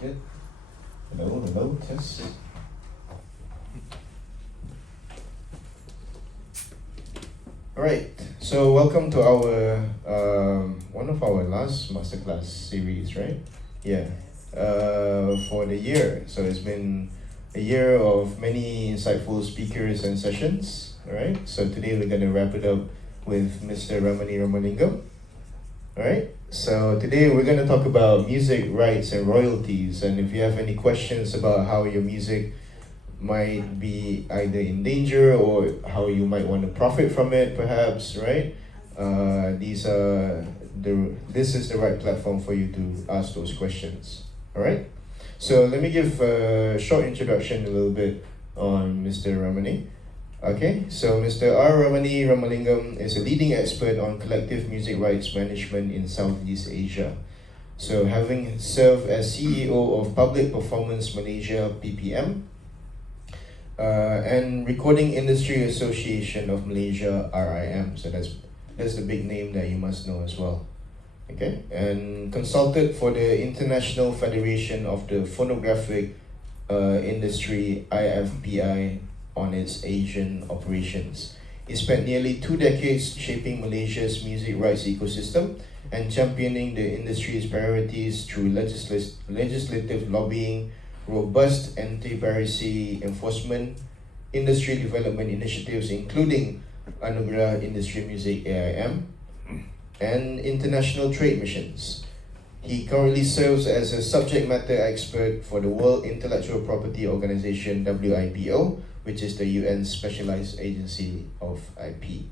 Good. Hello, hello, test. Alright, so welcome to our one of our last masterclass series, right? Yeah. For the year. So it's been a year of many insightful speakers and sessions. Alright, so today we're gonna wrap it up with Mr. R.Ramani Ramalingam. Alright, so today we're gonna talk about music rights and royalties, and if you have any questions about how your music might be either in danger or how you might want to profit from it, perhaps, right? This is the right platform for you to ask those questions. All right. So let me give a short introduction a little bit on Mr. R.Ramani. Okay, so Mr. R.Ramani Ramalingam is a leading expert on collective music rights management in Southeast Asia. So having served as CEO of Public Performance Malaysia (PPM), and Recording Industry Association of Malaysia (RIM). So that's the big name that you must know as well. Okay, and consulted for the International Federation of the Phonographic Industry (IFPI) on its Asian operations. He spent nearly 2 decades shaping Malaysia's music rights ecosystem and championing the industry's priorities through legislative lobbying, robust anti-piracy enforcement, industry development initiatives including Anugerah Industry Music (AIM), and international trade missions. He currently serves as a subject matter expert for the World Intellectual Property Organization (WIPO), which is the UN's specialized agency of IP.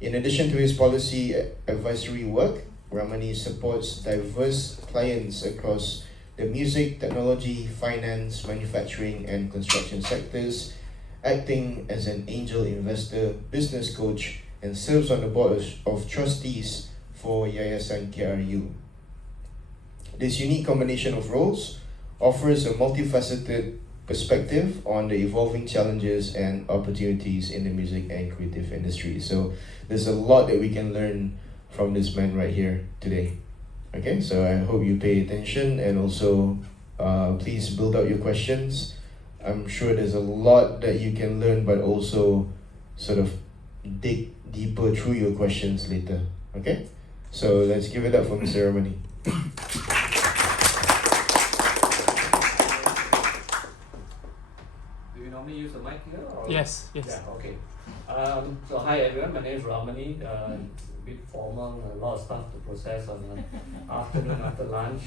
In addition to his policy advisory work, Ramani supports diverse clients across the music, technology, finance, manufacturing, and construction sectors, acting as an angel investor, business coach, and serves on the board of trustees for Yayasan KRU. This unique combination of roles offers a multifaceted perspective on the evolving challenges and opportunities in the music and creative industry. So there's a lot that we can learn from this man right here today. Okay, so I hope you pay attention, and also please build out your questions. I'm sure there's a lot that you can learn, but also sort of dig deeper through your questions later. Okay, so let's give it up for Mr. R.Ramani. Do you normally use a mic here? Or? Yes. Yeah, okay. So hi everyone, my name is R.Ramani. A bit formal, a lot of stuff to process on an afternoon after lunch.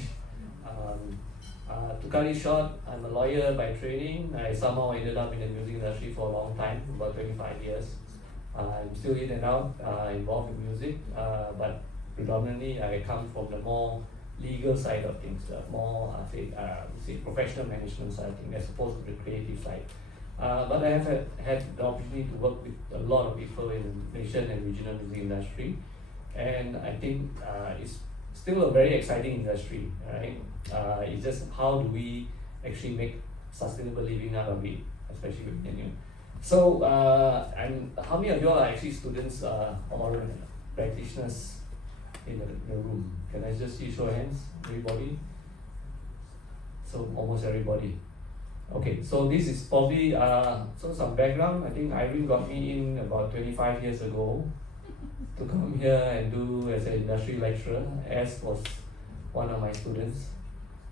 To cut it short, I'm a lawyer by training. I somehow ended up in the music industry for a long time, about 25 years. I'm still in and out, involved in music, but predominantly I come from the more legal side of things, more say professional management side of things, as opposed to the creative side. But I have had the opportunity to work with a lot of people in the Malaysian and regional music industry, and I think it's still a very exciting industry, right? It's just how do we actually make sustainable living out of it, especially with new. So, how many of you are actually students or practitioners in the room? Can I just see show of hands? Everybody? So almost everybody. Okay, so this is probably so some background. I think Irene got me in about 25 years ago to come here and do as an industry lecturer, as was one of my students.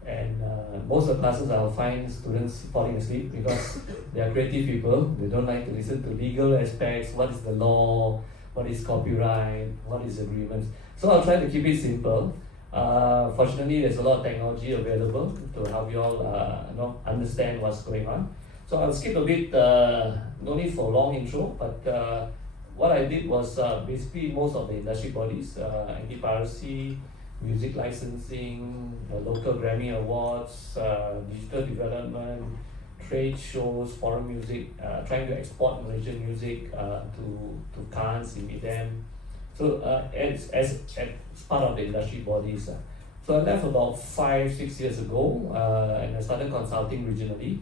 And most of the classes I'll find students falling asleep because they are creative people. They don't like to listen to legal aspects, what is the law, what is copyright, what is agreements. So I'll try to keep it simple. Fortunately, there's a lot of technology available to help you all understand what's going on. So I'll skip a bit, no need for a long intro, but what I did was basically most of the industry bodies, anti-piracy, music licensing, local Grammy Awards, digital development, trade shows, foreign music, trying to export Malaysian music to Cannes, in them. So as part of the industry bodies. So I left about 5-6 years ago, and I started consulting regionally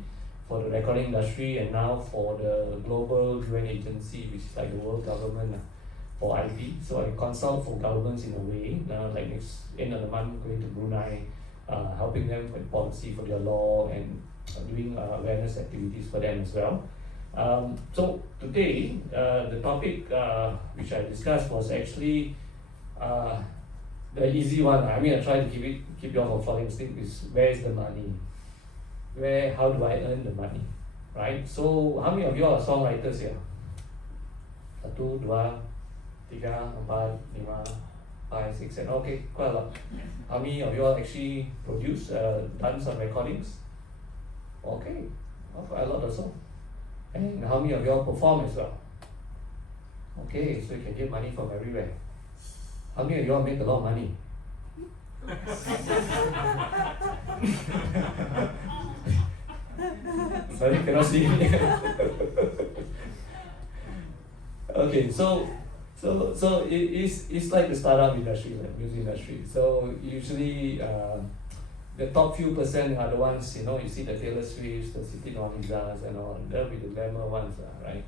for the recording industry, and now for the global UN agency, which is like the world government for IP. So I consult for governments in a way. Now, like next end of the month, going to Brunei helping them with policy for their law and doing awareness activities for them as well. So today, the topic which I discussed was actually the easy one. I mean, I try to keep you all from falling asleep. Is where is the money? How do I earn the money? Right? So how many of you are songwriters here? 1, 2, 3, 4, 5, 6, 7. Okay, quite a lot. How many of you all actually produce, done some recordings? Okay, quite a lot also. And how many of you all perform as well? Okay, so you can get money from everywhere. How many of you all make a lot of money? Sorry, cannot see. Okay, so it's like the startup industry, like music industry. So usually the top few percent are the ones, you see the Taylor Swifts, the City Nomisas and all. They'll be the glamour ones, right?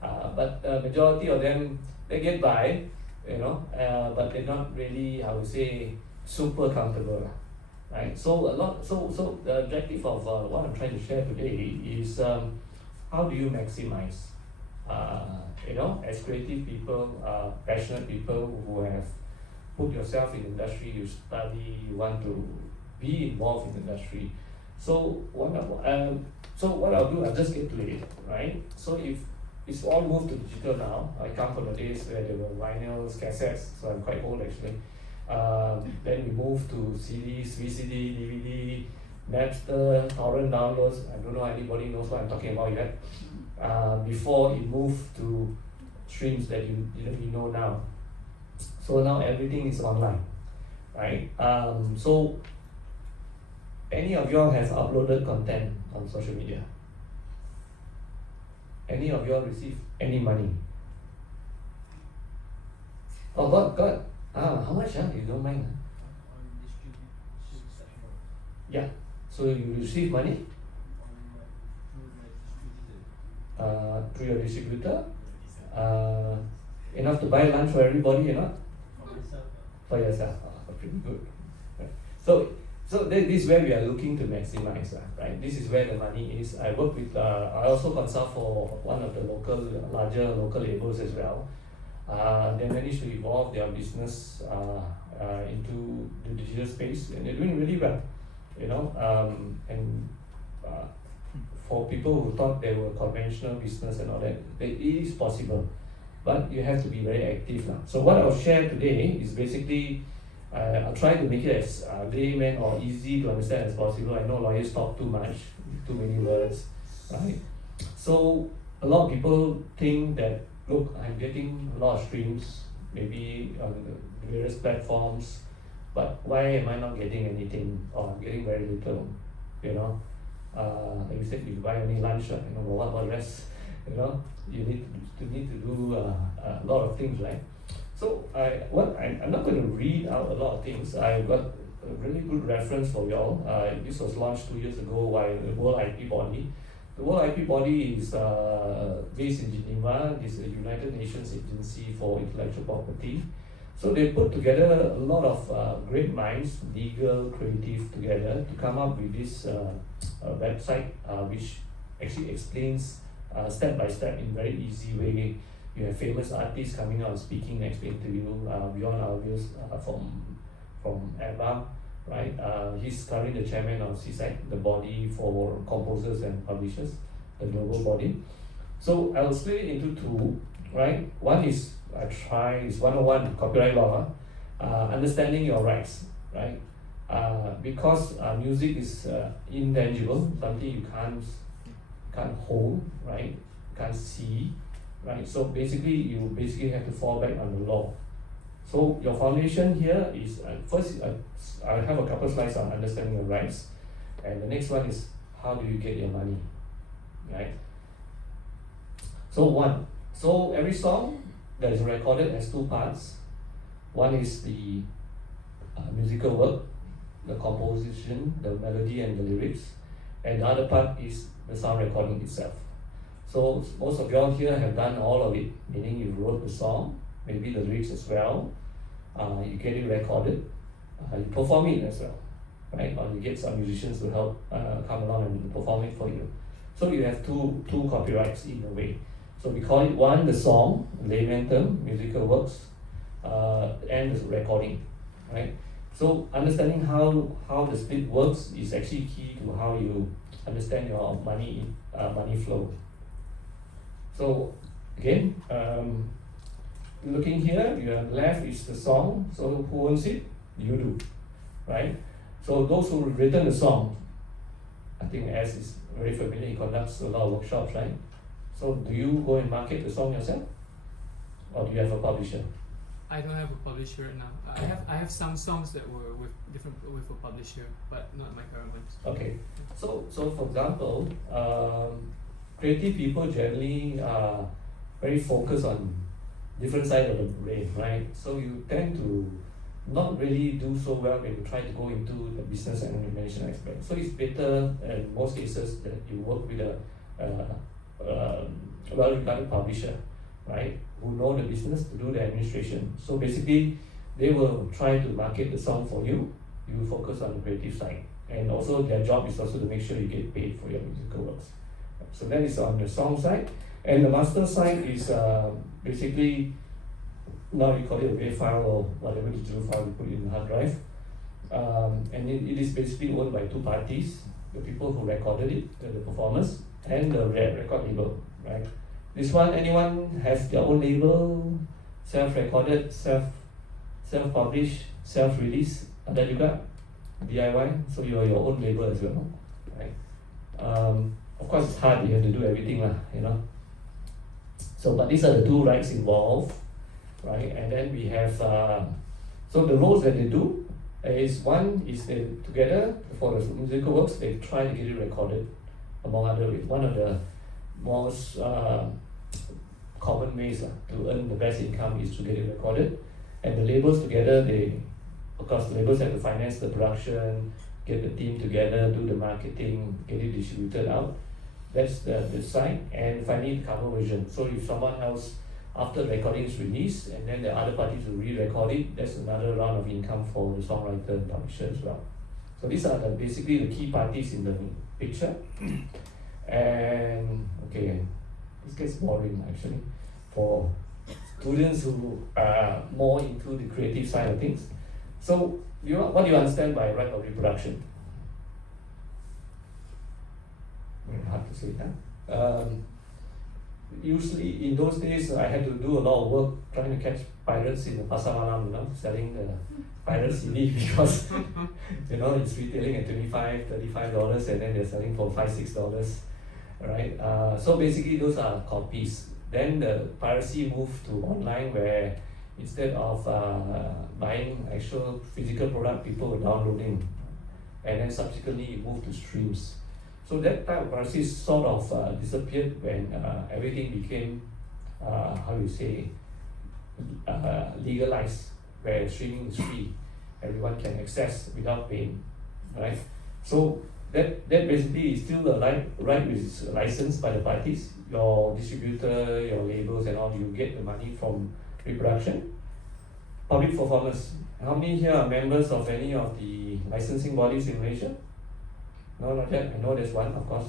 But the majority of them, they get by, but they're not really, I would say, super comfortable, right? So the objective of what I'm trying to share today is how do you maximize, as creative people, passionate people who have put yourself in the industry, you study, you want to be involved in the industry. So what I'll do, I'll just get to it, right? So if it's all moved to digital now, I come from the days where there were vinyls, cassettes, so I'm quite old actually. Then we moved to CDs, VCD, DVD, Napster, torrent downloads. I don't know anybody knows what I'm talking about yet. Before it moved to streams that you know now. So now everything is online, right? So any of y'all have uploaded content on social media? Any of y'all receive any money? Oh, God. How much? You don't mind? Yeah. So you receive money? Through your distributor? Enough to buy lunch for everybody, For yourself. Pretty good. Right. So this is where we are looking to maximize, right? This is where the money is. I work with, I also consult for one of the larger local labels as well. They managed to evolve their business into the digital space, and they're doing really well, for people who thought they were conventional business and all that, it is possible, but you have to be very active now. So what I'll share today is basically, I'll try to make it as layman or easy to understand as possible. I know lawyers talk too much, too many words, right? So a lot of people think that, look, I'm getting a lot of streams, maybe on the various platforms, but why am I not getting anything, or I'm getting very little, like you said, you buy only lunch, but what about the rest? You need to do a lot of things, right? So I'm not going to read out a lot of things. I've got a really good reference for y'all. This was launched 2 years ago by the World IP Body. The World IP Body is based in Geneva. It's a United Nations agency for intellectual property. So they put together a lot of great minds, legal, creative, together to come up with this website, which actually explains step by step in very easy way. You have famous artists coming out and speaking next to you. Beyond Alvius from ABBA, right? He's currently the chairman of CISAC, the body for composers and publishers, the global body. So I'll split it into two, right? One is 101 copyright law, understanding your rights, right? Because music is intangible, something you can't hold, right? Can't see, right? So basically, you have to fall back on the law. So your foundation here is first. I have a couple slides on understanding your rights, and the next one is how do you get your money, right? So every song that is recorded has two parts. One is the musical work, the composition, the melody and the lyrics, and the other part is the sound recording itself. So most of y'all here have done all of it, meaning you wrote the song, maybe the lyrics as well, you get it recorded, you perform it as well, right? Or you get some musicians to help come along and perform it for you. So you have two copyrights in a way. So we call it one, the song, layman term, musical works, and the recording, right? So understanding how the split works is actually key to how you understand your money flow. So again, looking here, your left is the song. So who owns it? You do, right? So those who written the song, I think as is very familiar, he conducts a lot of workshops, right? So do you go and market the song yourself, or do you have a publisher? I don't have a publisher right now. I have some songs that were with a publisher, but not my current ones. Okay, so for example, creative people generally are very focused on different side of the brain, right? So you tend to not really do so well when you try to go into the business and the management aspect. So it's better in most cases that you work with a well-regarded publisher, right, who know the business to do the administration. So basically, they will try to market the song for you. You focus on the creative side, and also their job is also to make sure you get paid for your musical works. So that is on the song side, and the master side is basically, now we call it a WAV file or whatever digital file you put in the hard drive, and it is basically owned by two parties: the people who recorded it, the performers, and the record label, right? This one, anyone have their own label, self-recorded, self-published, self-released, ada juga, DIY, so you are your own label as well, right? Of course, it's hard, you have to do everything lah, you know. So, but these are the two rights involved, right? And then we have, so the roles that they do is, one is they together for the musical works, they try to get it recorded, among other ways. One of the most common ways to earn the best income is to get it recorded, and the labels together, of course the labels have to finance the production, get the team together, do the marketing, get it distributed out. That's the side. And finally the cover version. So if someone else, after the recording is released and then the other parties will re-record it, that's another round of income for the songwriter and publisher as well. So these are basically the key parties in the picture. And okay, this gets boring actually for students who are more into the creative side of things. So what do you understand by right of reproduction? Very hard to say, huh? Usually in those days I had to do a lot of work trying to catch pirates in the pasar malam, selling the pirate CD because it's retailing at $25, $35 and then they're selling for $5, $6. Right, so basically those are copies. Then the piracy moved to online, where instead of buying actual physical product, people were downloading, and then subsequently it moved to streams. So that type of piracy sort of disappeared when everything became, legalized, where streaming is free, everyone can access without paying, right? So that basically is still a right which is licensed by the parties. Your distributor, your labels and all, you get the money from reproduction. Public performance. How many here are members of any of the licensing bodies in Malaysia? No, not yet. I know there's one, of course.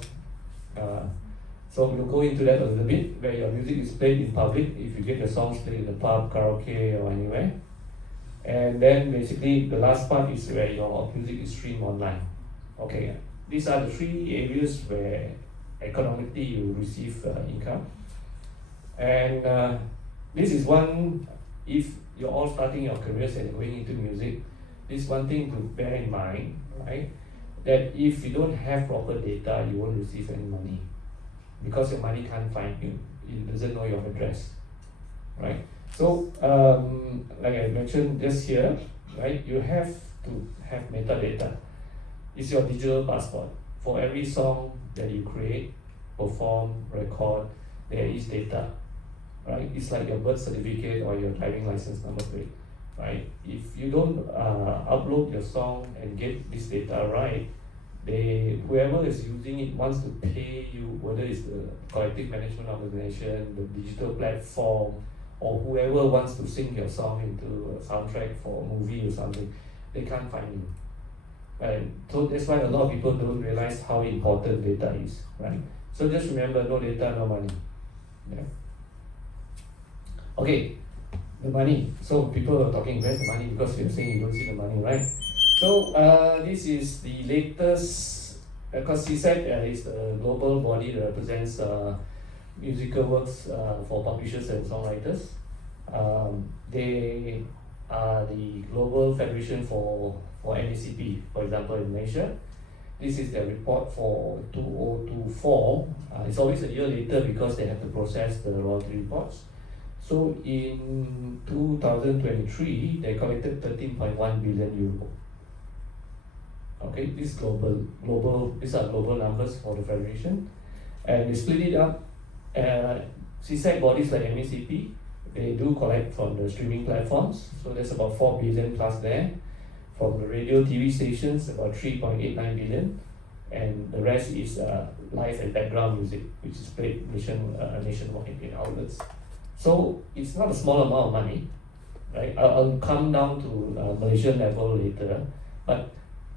So we'll go into that a little bit, where your music is played in public, if you get your songs played in the pub, karaoke or anywhere. And then basically the last part is where your music is streamed online. Okay. These are the three areas where economically you receive income. And this is one, if you're all starting your careers and going into music, this is one thing to bear in mind, right? That if you don't have proper data, you won't receive any money, because your money can't find you. It doesn't know your address, right? So, like I mentioned just here, right, you have to have metadata. It's your digital passport. For every song that you create, perform, record, there is data, right? It's like your birth certificate or your driving license number plate, right? If you don't upload your song and get this data right, whoever is using it wants to pay you, whether it's the collective management organization, the digital platform, or whoever wants to sync your song into a soundtrack for a movie or something, they can't find you. Right? So that's why a lot of people don't realize how important data is, right? So just remember, no data, no money. Yeah. Okay, the money. So people are talking, where's the money? Because you're saying you don't see the money, right? So this is the latest, because CISAC is the global body that represents musical works for publishers and songwriters. They are the global federation for NACP, for example, in Malaysia. This is their report for 2024. It's always a year later because they have to process the royalty reports. So in 2023, they collected 13.1 billion euro. Okay, this is global. These are global numbers for the federation, and they split it up. CISAC bodies like MACP, they do collect from the streaming platforms. So there's about 4 billion plus there. From the radio, TV stations, about 3.89 billion, and the rest is live and background music, which is played nationwide in outlets. So it's not a small amount of money, right? I'll come down to Malaysian level later, but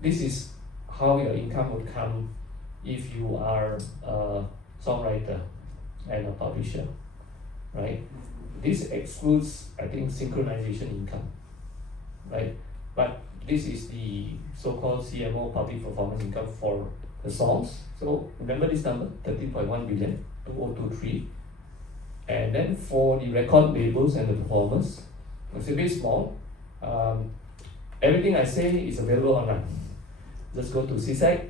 this is how your income would come if you are a songwriter and a publisher, right? This excludes, I think, synchronization income, right? But this is the so-called CMO public performance income for the songs. So remember this number, 13.1 billion, 2023. And then for the record labels and the performers, it's a bit small. Everything I say is available online. Just go to CISAC,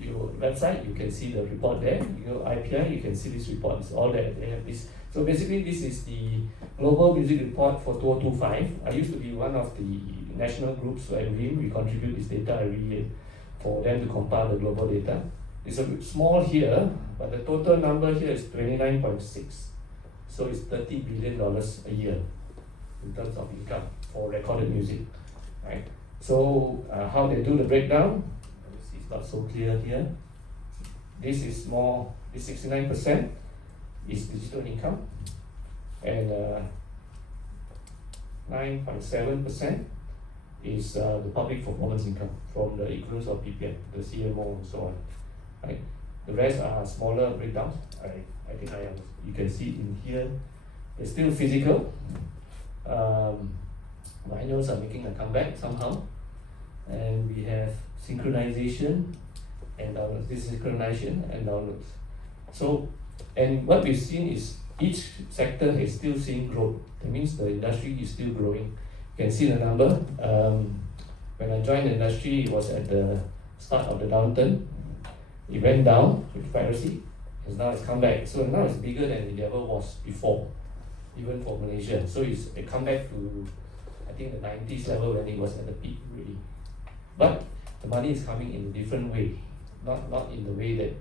your website, you can see the report there. You go IFPI, you can see this report. It's all there. They have this. So basically, this is the global music report for 2025. I used to be one of the national groups like RIM. We contribute this data every year for them to compile the global data. It's a bit small here, but the total number here is 29.6. So it's $30 billion a year in terms of income for recorded music, right? So how they do the breakdown, obviously it's not so clear here. This is more, this 69% is digital income, and 9.7% is the public performance income from the equivalents of PPM, the CMO and so on, right? The rest are smaller breakdowns. I think you can see in here, it's still physical. Vinyls are making a comeback somehow, and we have synchronization and downloads. This is synchronization and downloads. So, and what we've seen is each sector is still seeing growth. That means the industry is still growing. You can see the number. When I joined the industry, it was at the start of the downturn. It went down with piracy, and now it's come back. So now it's bigger than it ever was before, even for Malaysia. So it's a comeback to, I think, the 90s level when it was at the peak, really. But the money is coming in a different way, not in the way that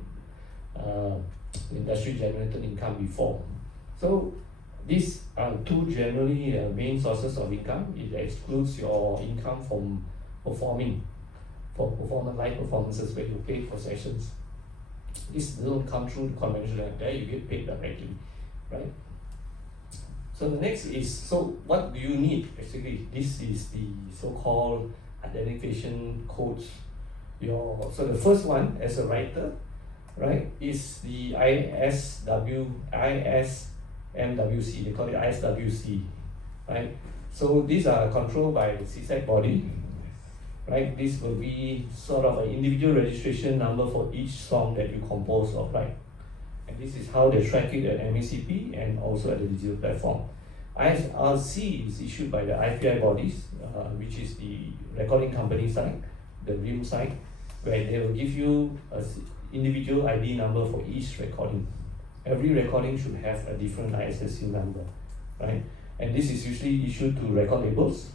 the industry generated income before. So these are two generally main sources of income. It excludes your income from performing, for live performances where you pay for sessions. This don't come through the conventional, there you get paid directly, right? So the next is, so what do you need? Basically, this is the so-called identification codes. So the first one, as a writer, right, is the ISWC, they call it ISWC, right? So these are controlled by the CISAC body, right? This will be sort of an individual registration number for each song that you compose or write. And this is how they track it at MACP and also at the digital platform. ISRC is issued by the IFPI bodies, which is the recording company side, the RIM side, where they will give you an individual ID number for each recording. Every recording should have a different ISSC number, right? And this is usually issued to record labels,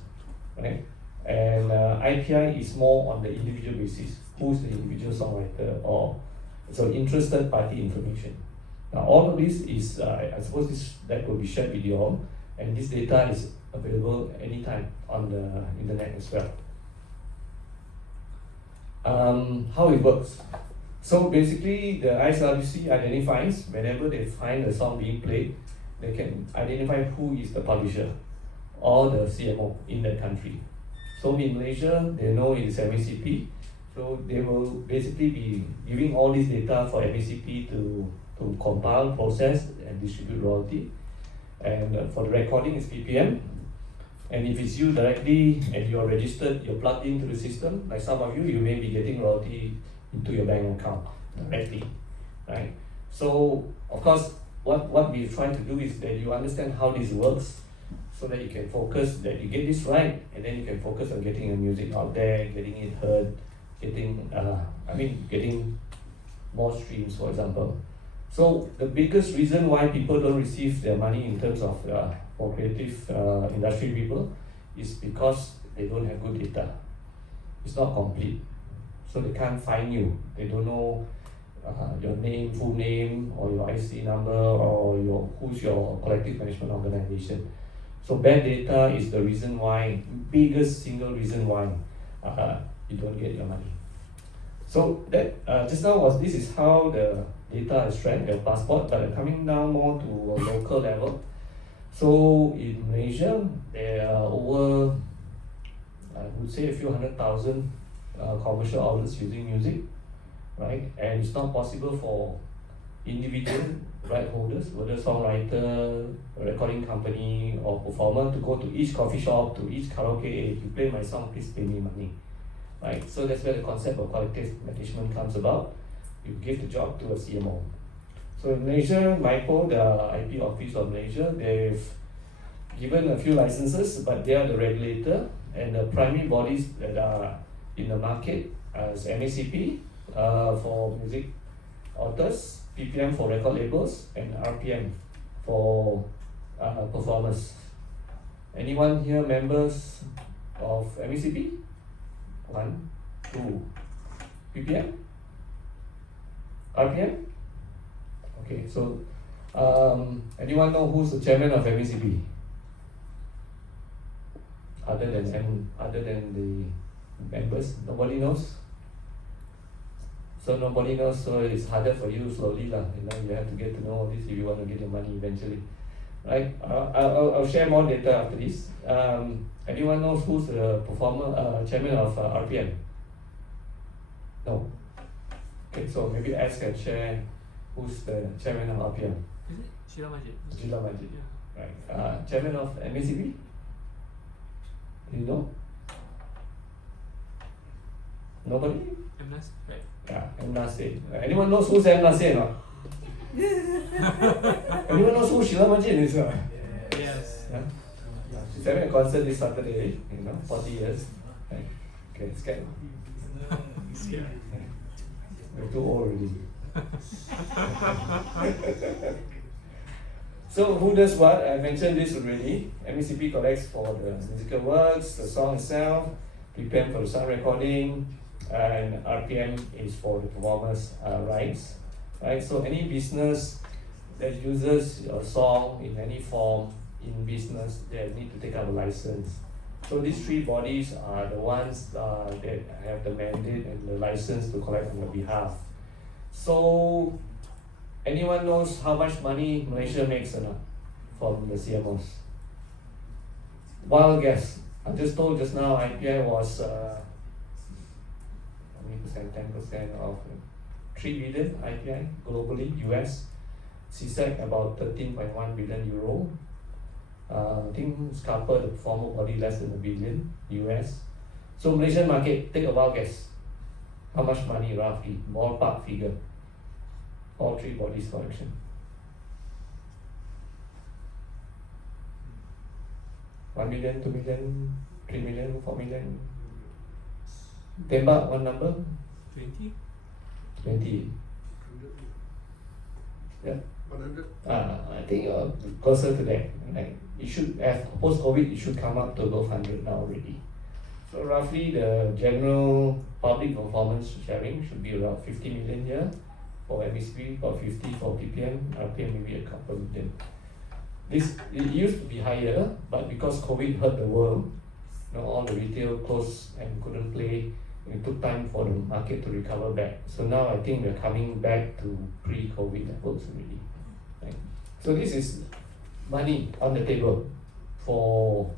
right? And IPI is more on the individual basis. Who's the individual songwriter, or so interested party information. Now all of this is, I suppose that will be shared with you all, and this data is available anytime on the internet as well. How it works. So basically, the ISRC identifies whenever they find a song being played, they can identify who is the publisher or the CMO in that country. So in Malaysia, they know it is MACP. So they will basically be giving all this data for MACP to compile, process, and distribute royalty. And for the recording, it's PPM. And if it's you directly and you're registered, you're plugged into the system, like some of you, you may be getting royalty into your bank account directly, right? So, of course, what we try to do is that you understand how this works so that you can focus, that you get this right, and then you can focus on getting your music out there, getting it heard, getting more streams, for example. So the biggest reason why people don't receive their money in terms of for creative industry people is because they don't have good data. It's not complete, so they can't find you. They don't know your name, full name, or your IC number, or who's your collective management organization. So bad data is the reason why, biggest single reason why you don't get your money. So that just now this is how the data is tracked, your passport, but coming down more to a local level. So in Malaysia, there are over, I would say, a few 100,000 commercial outlets using music, right? And it's not possible for individual right holders, whether songwriter, a recording company, or performer, to go to each coffee shop, to each karaoke, hey, if you play my song, please pay me money, right? So that's where the concept of collective management comes about. You give the job to a CMO. So in Malaysia, WIPO, the IP office of Malaysia, they've given a few licenses, but they are the regulator, and the primary bodies that are in the market as MACP for music authors, PPM for record labels, and RPM for performers. Anyone here members of MACP? 1, 2. PPM? RPM? Okay, so anyone know who's the chairman of MACP? Other than the members, nobody knows. So nobody knows, so it's harder for you slowly lah. You have to get to know all this if you want to get your money eventually, right? I'll share more data after this. Anyone knows who's the chairman of RPM? No. Okay, so maybe Ash can share who's the chairman of RPM. Is it Sheila Majid? Sheila Majid, Yeah. right? Chairman of MACP? Do you know? Nobody? M. Nas? Right. Yeah, M. Nasir. Anyone knows who's M. Nasir or not? Anyone knows who Sheila Majid is? Yes. Yeah? She's having a concert this Saturday, 40 years. Right. Okay, scared. Scared. We're too old already. So who does what? I mentioned this already. MACP collects for the musical works, the song itself, PPM for the sound recording, and RPM is for the performers' rights. Right? So any business that uses your song in any form in business, they need to take up a license. So these three bodies are the ones that have the mandate and the license to collect on your behalf. So anyone knows how much money Malaysia makes or not from the CMOs? Wild guess. I just told just now IPI was 10% of 3 billion IPI globally, US. CISAC about 13.1 billion euro. I think Scalper, the former body, less than $1 billion US. So Malaysian market, take a wild guess. How much money roughly? Ballpark figure. All three bodies collection. 1 million, 2 million, 3 million, 4 million. Tembak one number? 20? 20. Yeah. 100. I think you're closer to that. Like it should have post-COVID, it should come up to above 100 now already. So roughly the general public performance sharing should be around 50 million here for MACP, about 50 for PPM, RPM maybe a couple million. It used to be higher, but because COVID hurt the world, all the retail closed and couldn't play. It took time for the market to recover back. So now I think we're coming back to pre-COVID levels already. Right? So this is money on the table for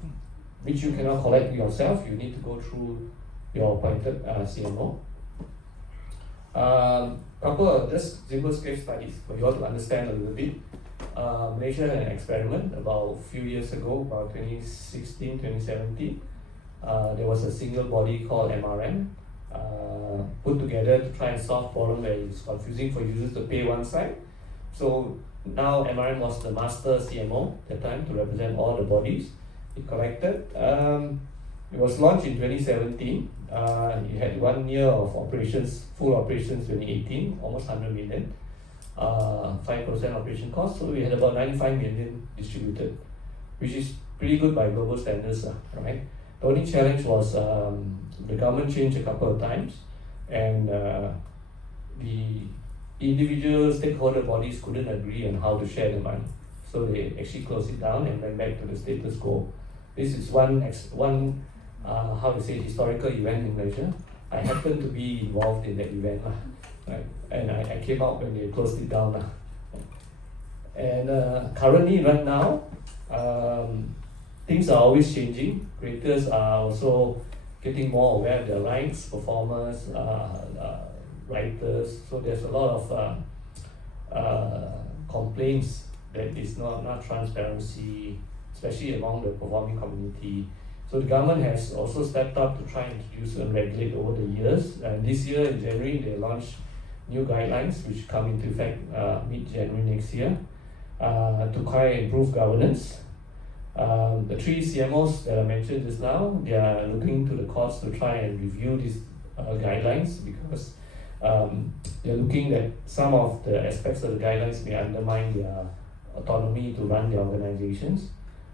which you cannot collect yourself. You need to go through your appointed CMO. Couple of just simple case studies for you all to understand a little bit. Malaysia had an experiment about a few years ago, about 2016, 2017. There was a single body called MRM put together to try and solve problem where it's confusing for users to pay one side. So now MRM was the master CMO at the time to represent all the bodies it collected. It was launched in 2017. It had 1 year of operations, full operations 2018, almost 100 million. 5% operation cost, so we had about 95 million distributed, which is pretty good by global standards, right? The only challenge was the government changed a couple of times, and the individual stakeholder bodies couldn't agree on how to share the money, so they actually closed it down and went back to the status quo. This is one how to say historical event in Malaysia. I happened to be involved in that event, right? And I came out when they closed it down. And currently, right now, things are always changing. Creators are also getting more aware of their rights, performers, writers. So there's a lot of complaints that is not transparency, especially among the performing community. So the government has also stepped up to try and introduce and regulate over the years. And this year in January, they launched new guidelines which come into effect mid-January next year to try and improve governance. The 3 CMOs that I mentioned just now, they are looking to the courts to try and review these guidelines because they're looking at some of the aspects of the guidelines may undermine their autonomy to run their organizations.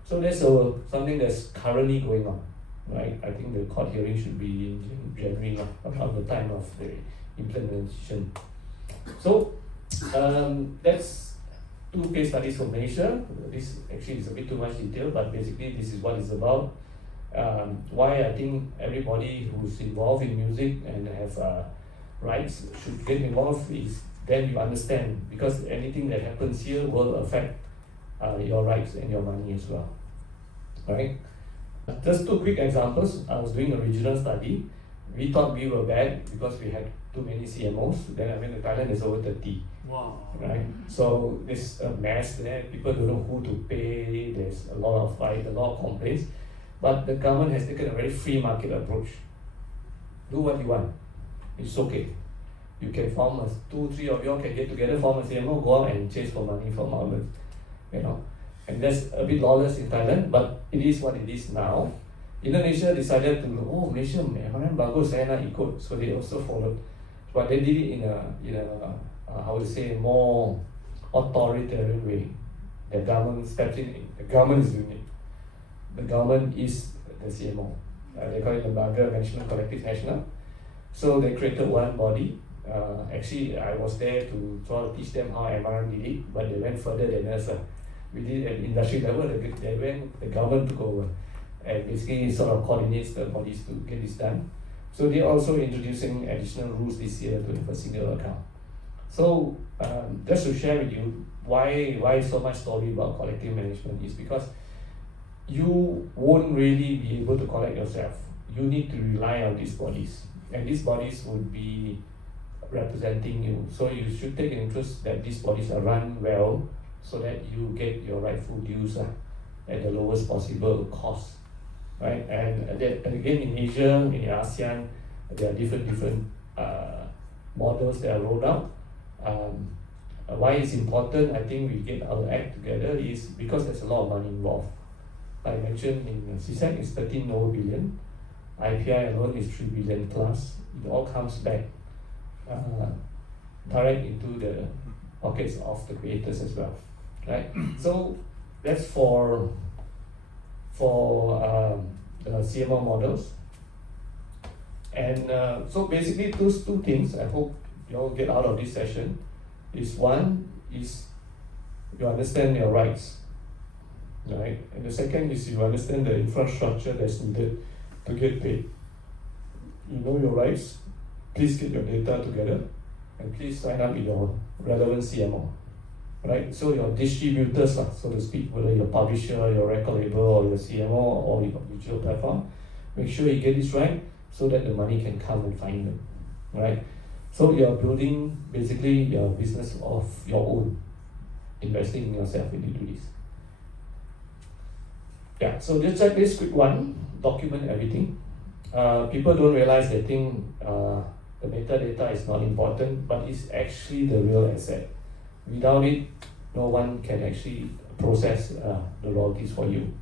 So that's something that's currently going on, right? I think the court hearing should be in January, around the time of the implementation. So that's 2 case studies from Malaysia. This actually is a bit too much detail, but basically this is what it's about. Why I think everybody who's involved in music and have rights should get involved is then you understand, because anything that happens here will affect your rights and your money as well, right? Just 2 quick examples. I was doing a regional study. We thought we were bad because we had too many CMOs. Then I went to Thailand, there's over 30. Wow. Right? So there's a mess there. People don't know who to pay. There's a lot of fight, a lot of complaints. But the government has taken a very free market approach. Do what you want. It's okay. You can form 2, 3 of you all can get together, form a CMO, go out and chase for money from outlets. You know, and that's a bit lawless in Thailand, but it is what it is now. Indonesia decided to, Malaysia, MRM bagus, saya nak ikut, so they also followed. But they did it in a I would say, more authoritarian way. The government steps in. The government is doing it. The government is the CMO. They call it the Lembaga Management Collective Nasional. So they created one body. Actually, I was there to try to teach them how MRM did it, but they went further than us. We did at industry level. The government took over and basically sort of coordinates the bodies to get this done. So they're also introducing additional rules this year to have a single account. So just to share with you why so much story about collective management is because you won't really be able to collect yourself. You need to rely on these bodies, and these bodies would be representing you. So you should take an interest that these bodies are run well, so that you get your rightful dues at the lowest possible cost, right? And again, in Asia, in ASEAN, there are different models that are rolled out. Why it's important, I think we get our act together is because there's a lot of money involved. Like I mentioned, in CISAC it's 13 billion, IFPI alone is 3 billion plus. It all comes back direct into the pockets of the creators as well, right? So that's for the CMO models. And so basically those 2 things I hope you all get out of this session is, one is you understand your rights, right? And the second is you understand the infrastructure that's needed to get paid. You know your rights, please get your data together and please sign up with your relevant CMO, right? So your distributors, so to speak, whether your publisher, your record label, or your CMO, or your digital platform, make sure you get this right so that the money can come and find them, right? So you're building basically your business of your own, investing in yourself when you do this. Yeah, so just check this quick one, document everything. People don't realize they think the metadata is not important, but it's actually the real asset. Without it, no one can actually process the royalties for you.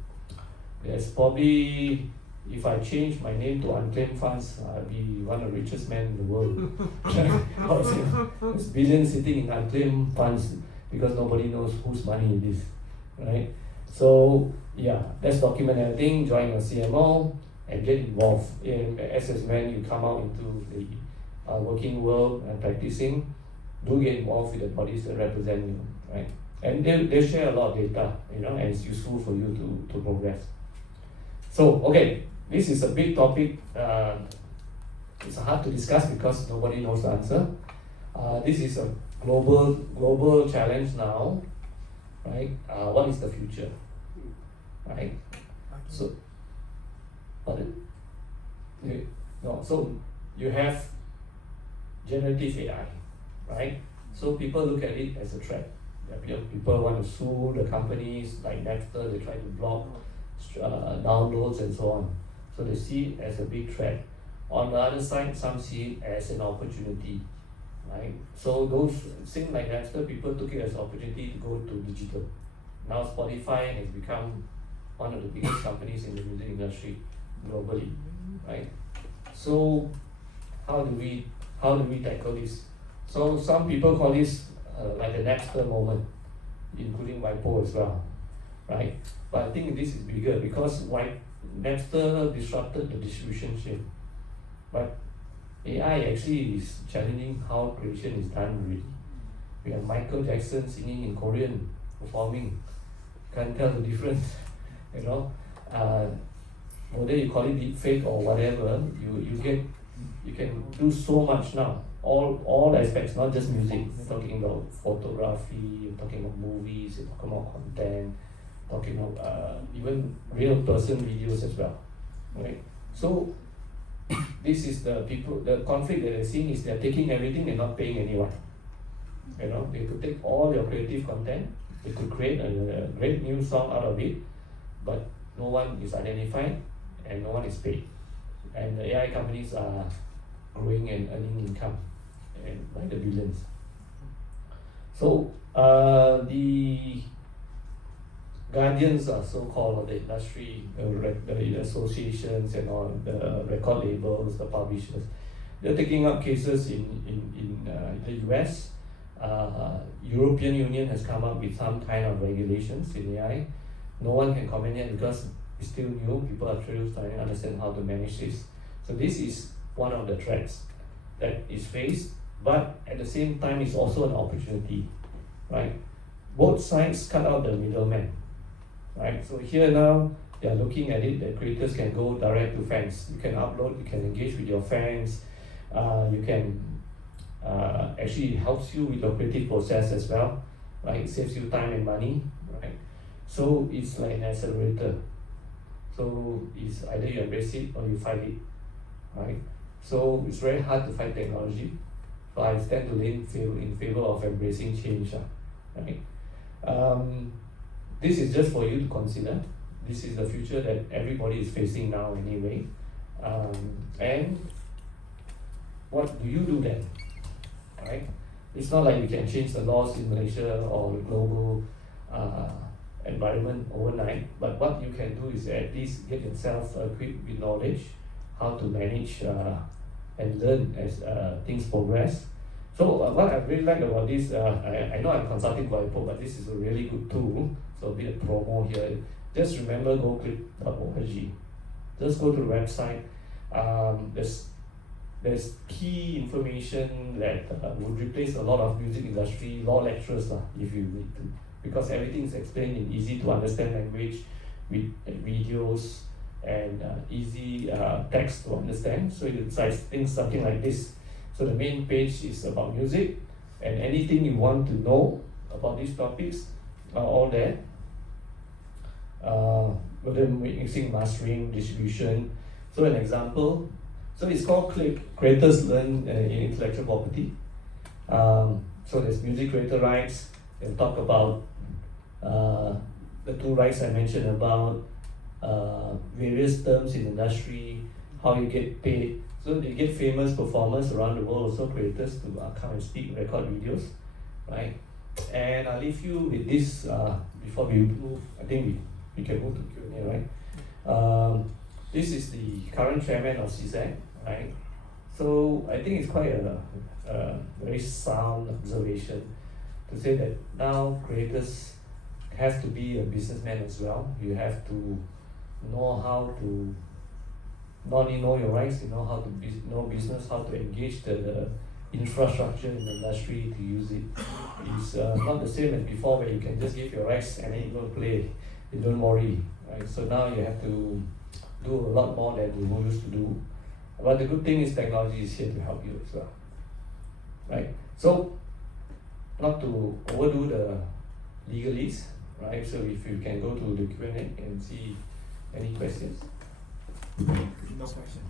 There's probably, if I change my name to unclaimed funds, I'll be one of the richest men in the world. There's billions sitting in unclaimed funds because nobody knows whose money it is, right? So yeah, let's document everything, join a CMO, and get involved. As when you come out into the working world and practicing, do get involved with the bodies that represent you, right? And they share a lot of data, and it's useful for you to progress. So, okay, this is a big topic. It's hard to discuss because nobody knows the answer. This is a global challenge now, right? What is the future, right? So, pardon? No, so you have generative AI, right? So people look at it as a threat. People want to sue the companies like Napster. They try to block downloads and so on. So they see it as a big threat. On the other side, some see it as an opportunity, right? So those things like Napster, people took it as an opportunity to go to digital. Now Spotify has become one of the biggest companies in the music industry globally, right? So how do we tackle this? So some people call this like the Napster moment, including WIPO as well, right? But I think this is bigger because Napster disrupted the distribution chain, but AI actually is challenging how creation is done really. We have Michael Jackson singing in Korean, performing, can't tell the difference, whether you call it deep fake or whatever, you can do so much now. All aspects, not just music. You're talking about photography, you're talking about movies, you're talking about content, talking about even real person videos as well, right? So this is the conflict that they're seeing is they're taking everything and not paying anyone. They could take all your creative content, they could create a great new song out of it, but no one is identified and no one is paid. And the AI companies are growing and earning income and by the billions. So the guardians are so-called of the industry, the associations and all, the record labels, the publishers, they're taking up cases in the US. European Union has come up with some kind of regulations in AI. No one can comment yet because it's still new. People are still trying to understand how to manage this. So this is one of the threats that is faced, but at the same time it's also an opportunity, right? Both sides cut out the middleman, right? So here now they are looking at it that creators can go direct to fans. You can upload, you can engage with your fans, you can actually helps you with your creative process as well, right? It saves you time and money, right? So it's like an accelerator. So it's either you embrace it or you fight it, right? So it's very hard to fight technology. So I stand to lean in favor of embracing change, right? This is just for you to consider. This is the future that everybody is facing now anyway. And what do you do then, right? It's not like we can change the laws in Malaysia or the global environment overnight, but what you can do is at least get yourself equipped with knowledge, how to manage and learn as things progress. So what I really like about this, I know I'm consulting WIPO, but this is a really good tool, so a bit of promo here. Just remember goclip.org. Just go to the website. There's key information that would replace a lot of music industry law lecturers if you need to, because everything is explained in easy to understand language with videos and easy text to understand. So it cites things something like this. So the main page is about music, and anything you want to know about these topics are all there. Whether mixing, mastering, distribution. So an example, So it's called Creators Learn Intellectual Property. So there's music creator rights. They'll talk about the two rights I mentioned about, various terms in industry, how you get paid. So they get famous performers around the world, also creators, to come and speak, record videos, right? And I'll leave you with this before we move. I think we can move to Q&A, right? This is the current chairman of CISAC, right? So I think it's quite a very sound observation to say that now creators have to be a businessman as well. You have to know how to not only know your rights, you know how to know business, how to engage the infrastructure in the industry to use it. It's not the same as before where you can just give your rights and then you don't play, you don't worry, right? So now you have to do a lot more than you used to do. But the good thing is technology is here to help you as well, right? So not to overdo the legalese, right? So if you can go to the Q&A and see any questions. No question.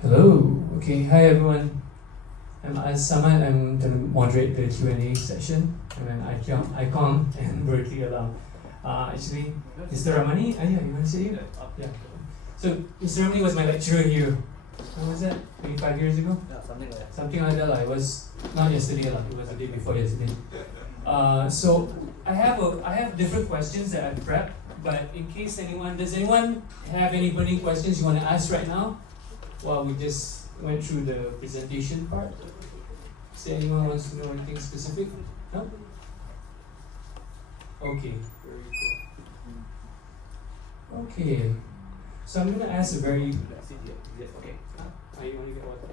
Hello. Okay. Hi everyone. I'm Saman. I'm going to moderate the Q&A session. I'm an ICOM and Berklee alum. Actually, Mr. Ramani, yeah, you want to say it? Yeah. So Mr. Ramani was my lecturer here. When was that? 25 years ago? Yeah, something like that. Something like that. It was not yesterday. It was the day before yesterday. So I have different questions that I've prepped. But in case does anyone have any burning questions you want to ask right now? While we just went through the presentation part. Is there anyone wants to know anything specific? No? Okay. Very cool. Okay. So I'm gonna ask a very Okay. you want to get water?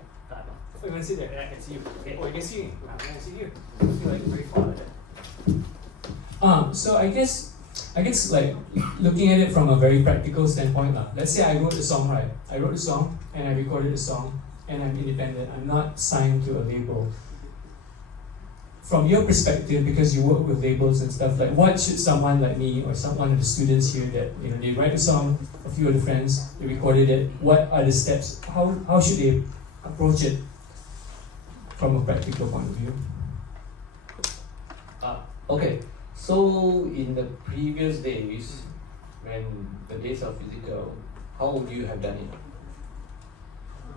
Oh, you want to sit there? I can see you. Okay. Oh, I can see you. I can see you. I feel like very far like that. So I guess like looking at it from a very practical standpoint, let's say I wrote a song, right? I wrote a song and I recorded a song and I'm independent. I'm not signed to a label. From your perspective, because you work with labels and stuff, like what should someone like me or one of the students here that they write a song, a few of the friends, they recorded it, what are the steps? How should they approach it from a practical point of view? Okay, so in the previous days, when the days are physical, how would you have done it?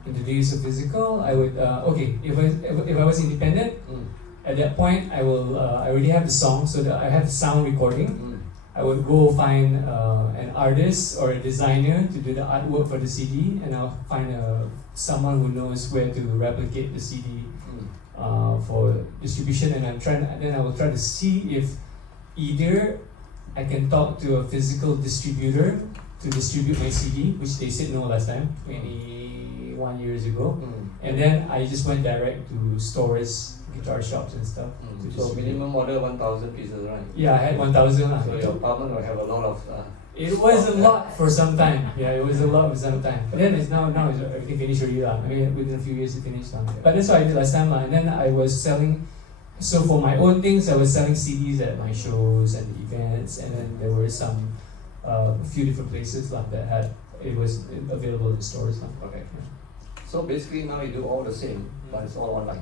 In the days of physical, I would okay. If I was independent, at that point I will I already have the song, so that I have the sound recording. I would go find an artist or a designer to do the artwork for the CD, and I'll find someone who knows where to replicate the CD for distribution. And then I will try to see if either I can talk to a physical distributor to distribute my CD, which they said no last time, 21 years ago. And then I just went direct to stores, guitar shops and stuff. So minimum order 1,000 pieces, right? Yeah, I had 1,000. So your apartment will have a lot of... it was a lot for some time. Yeah, it was a lot for some time. But then now it's everything finished already. I mean, within a few years it finished. But that's what I did last time. And then I was selling, so for my own things, I was selling CDs at my shows and events. And then there were a few different places that it was available in stores. Okay. Yeah. So basically now you do all the same, but it's all online.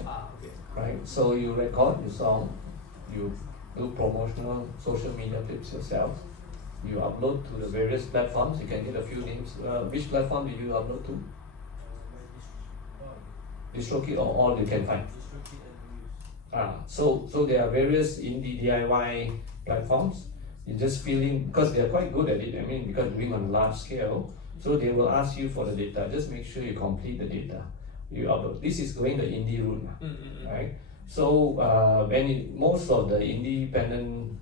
Okay. Right? So you record your song, you do promotional social media clips yourself, you upload to the various platforms. You can get a few names. Which platform did you upload to? DistroKid or all you can find? So there are various indie DIY platforms. You just fill in, because they are quite good at it. I mean, because doing on a large scale, so they will ask you for the data. Just make sure you complete the data. You upload. This is going the indie route, right? So most of the independent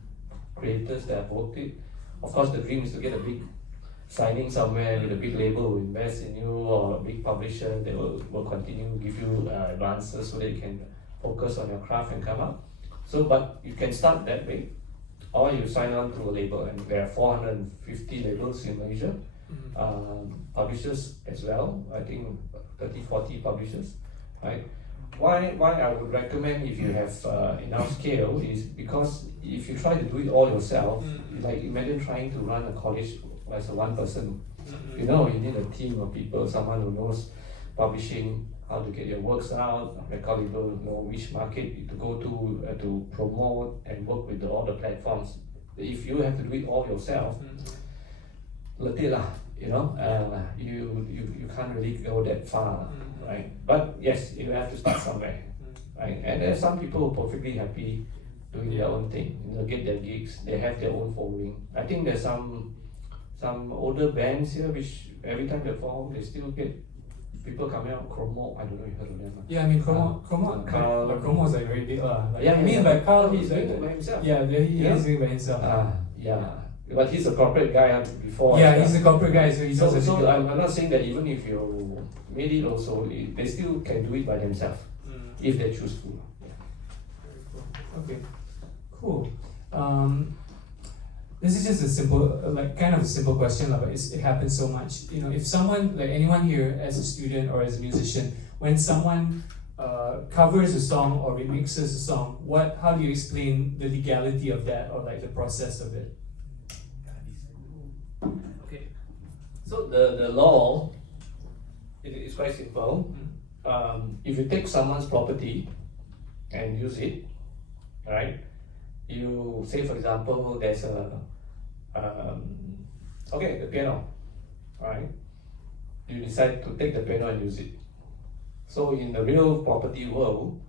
creators that have worked it, of course, the dream is to get a big signing somewhere with a big label who invest in you, or a big publisher. They will continue to give you advances so that you can focus on your craft and come up. So, but you can start that way, or you sign on through a label, and there are 450 labels in Malaysia. Publishers as well, I think 30-40 publishers, right? why I would recommend if you have enough scale is because if you try to do it all yourself, like imagine trying to run a college as a one person. You know, you need a team of people, someone who knows publishing, how to get your works out, record label, know which market to go to promote and work with all the platforms. If you have to do it all yourself, letih lah, you know, you can't really go that far, right? But yes, you have to start somewhere, right? And there's some people who are perfectly happy doing their own thing, you know, get their gigs, they have their own following. I think there's some older bands here which every time they perform, they still get people coming out. Chromo, I don't know if you heard of them. Yeah, I mean Chromo is like very big like Carl, he's doing it by himself. Yeah, he is doing it by himself. Yeah, but he's a corporate guy before. Yeah, he's a corporate guy, so he's also. So I'm not saying that even if you made it also, they still can do it by themselves if they choose to. Okay, cool. This is just a simple, kind of a simple question, but it happens so much. You know, if someone, like anyone here as a student or as a musician, when someone covers a song or remixes a song, how do you explain the legality of that or like the process of it? Okay, so the law, it is quite simple. If you take someone's property and use it, right? You say, for example, there's the piano, right? You decide to take the piano and use it. So in the real property world,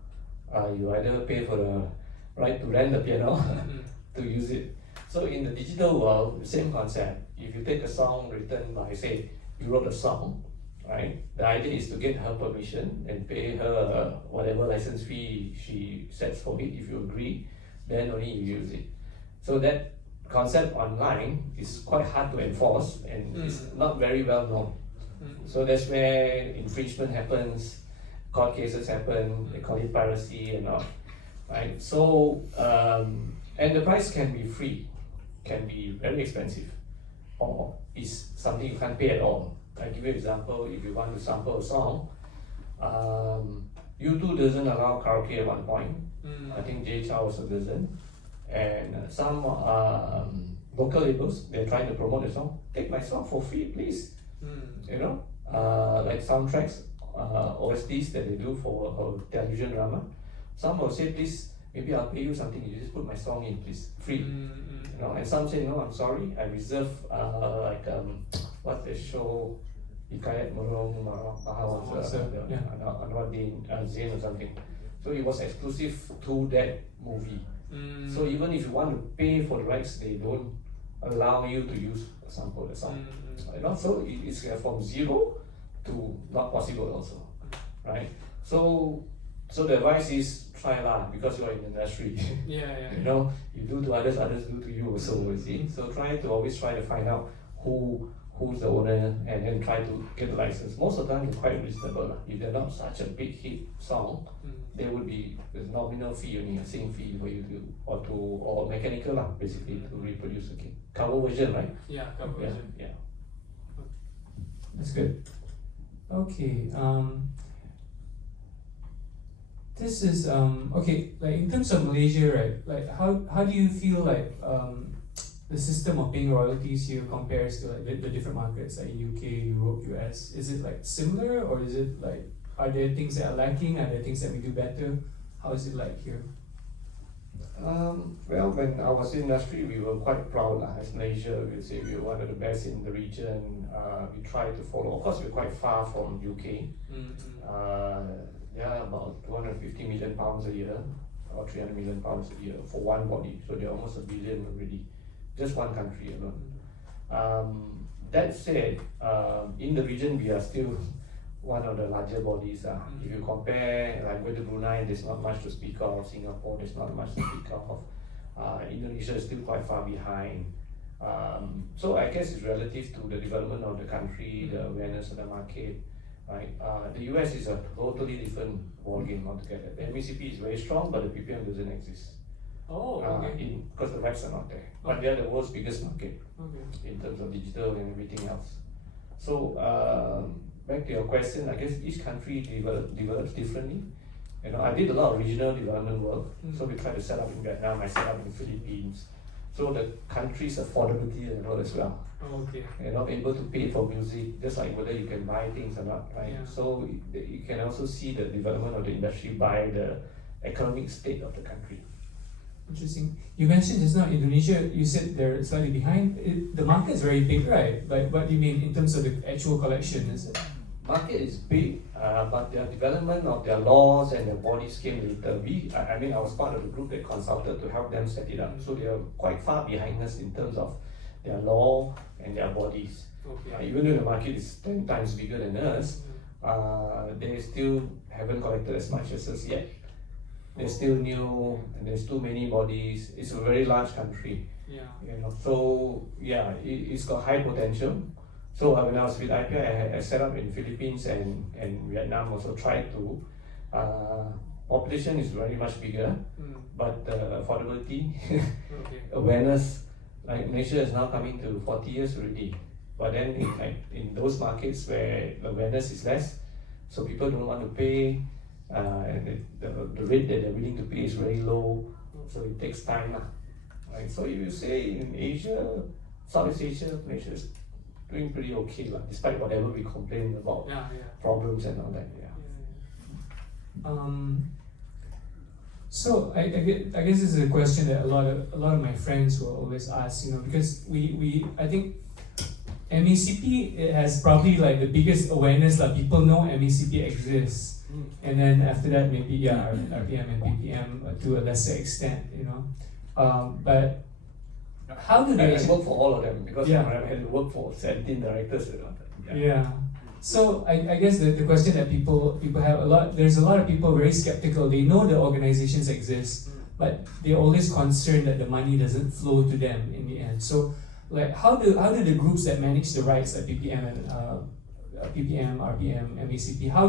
you either pay for the right to rent the piano to use it. So in the digital world, the same concept. If you take a song written by, say, you wrote a song, right? The idea is to get her permission and pay her whatever license fee she sets for it. If you agree, then only you use it. So that concept online is quite hard to enforce and it's not very well known. So that's where infringement happens, court cases happen, they call it piracy and all, right? So, and the price can be free, can be very expensive, or is something you can't pay at all. I'll give you an example. If you want to sample a song, YouTube doesn't allow karaoke at one point. I think Jay Chow also doesn't. And some local labels, they're trying to promote the song. Take my song for free, please. You know, like soundtracks, OSTs that they do for television drama. Some will say, please, maybe I'll pay you something. You just put my song in, please, free. You know, and some say, no, I'm sorry, I reserve what's the show? Hikayat Murung Anwaruddin Zain or something. So it was exclusive to that movie. So even if you want to pay for the rights, they don't allow you to use a sample the song. You know, so it's from zero to not possible also, right? So the advice is try lah, because you are in the industry. You know, you do to others, others do to you also. You see, so try to find out who's the owner and then try to get the license. Most of the time they're quite reasonable. If they're not such a big hit song, there would be a nominal fee, only a sing fee for you to or mechanical lah, basically to reproduce again. Cover version, right? Yeah, cover version. Yeah. That's good. Okay. This is okay. Like in terms of Malaysia, right? Like how do you feel like the system of paying royalties here compares to like the different markets like UK, Europe, US? Is it like similar, or is it like, are there things that are lacking? Are there things that we do better? How is it like here? Well, when I was in industry, we were quite proud as Malaysia. We would say we were one of the best in the region. We try to follow. Of course, we're quite far from UK. About 250 million pounds a year, or 300 million pounds a year for one body. So they're almost $1 billion already. Just one country alone. That said, in the region we are still one of the larger bodies. If you compare, like with Brunei, there's not much to speak of. Singapore, there's not much to speak of. Indonesia is still quite far behind. So I guess it's relative to the development of the country, the awareness of the market. Right? The US is a totally different ballgame altogether. The MECP is very strong, but the PPM doesn't exist. Oh, okay. Because the rights are not there. But they are the world's biggest market in terms of digital and everything else. So back to your question, I guess each country develops differently. You know, I did a lot of regional development work. So we tried to set up in Vietnam, I set up in the Philippines. So the country's affordability and all as well. Okay. You're not able to pay for music, just like whether you can buy things or not, right? Yeah. So you can also see the development of the industry by the economic state of the country. Interesting. You mentioned just now Indonesia, you said they're slightly behind. The market is very big, right? Like, what do you mean in terms of the actual collection? Is it? Market is big, but their development of their laws and their bodies came later. I mean, I was part of the group that consulted to help them set it up. So they are quite far behind us in terms of their law and their bodies. Okay. Even though the market is 10 times bigger than us, they still haven't collected as much as us yet. They're still new, and there's too many bodies. It's a very large country. Yeah. You know, so yeah, it's got high potential. So when I was with IFPI, I set up in Philippines and Vietnam. Also tried to. Population is very much bigger, but affordability, awareness, like Malaysia is now coming to 40 years already. But then in those markets where the awareness is less, so people don't want to pay, and the rate that they're willing to pay is very low, so it takes time. Right? So if you say in Asia, Southeast Asia, Malaysia is doing pretty okay, despite whatever we complain about, problems and all that. So I guess this is a question that a lot of my friends will always ask, because I think MECP, it has probably like the biggest awareness, people know MECP exists, and then after that maybe RPM and PPM to a lesser extent, but how do they? I work for all of them because I had to work for 17 directors. So I guess the question that people have there's a lot of people very skeptical. They know the organizations exist, but they're always concerned that the money doesn't flow to them in the end. So how do the groups that manage the rights like PPM and PPM, RPM, MECP, how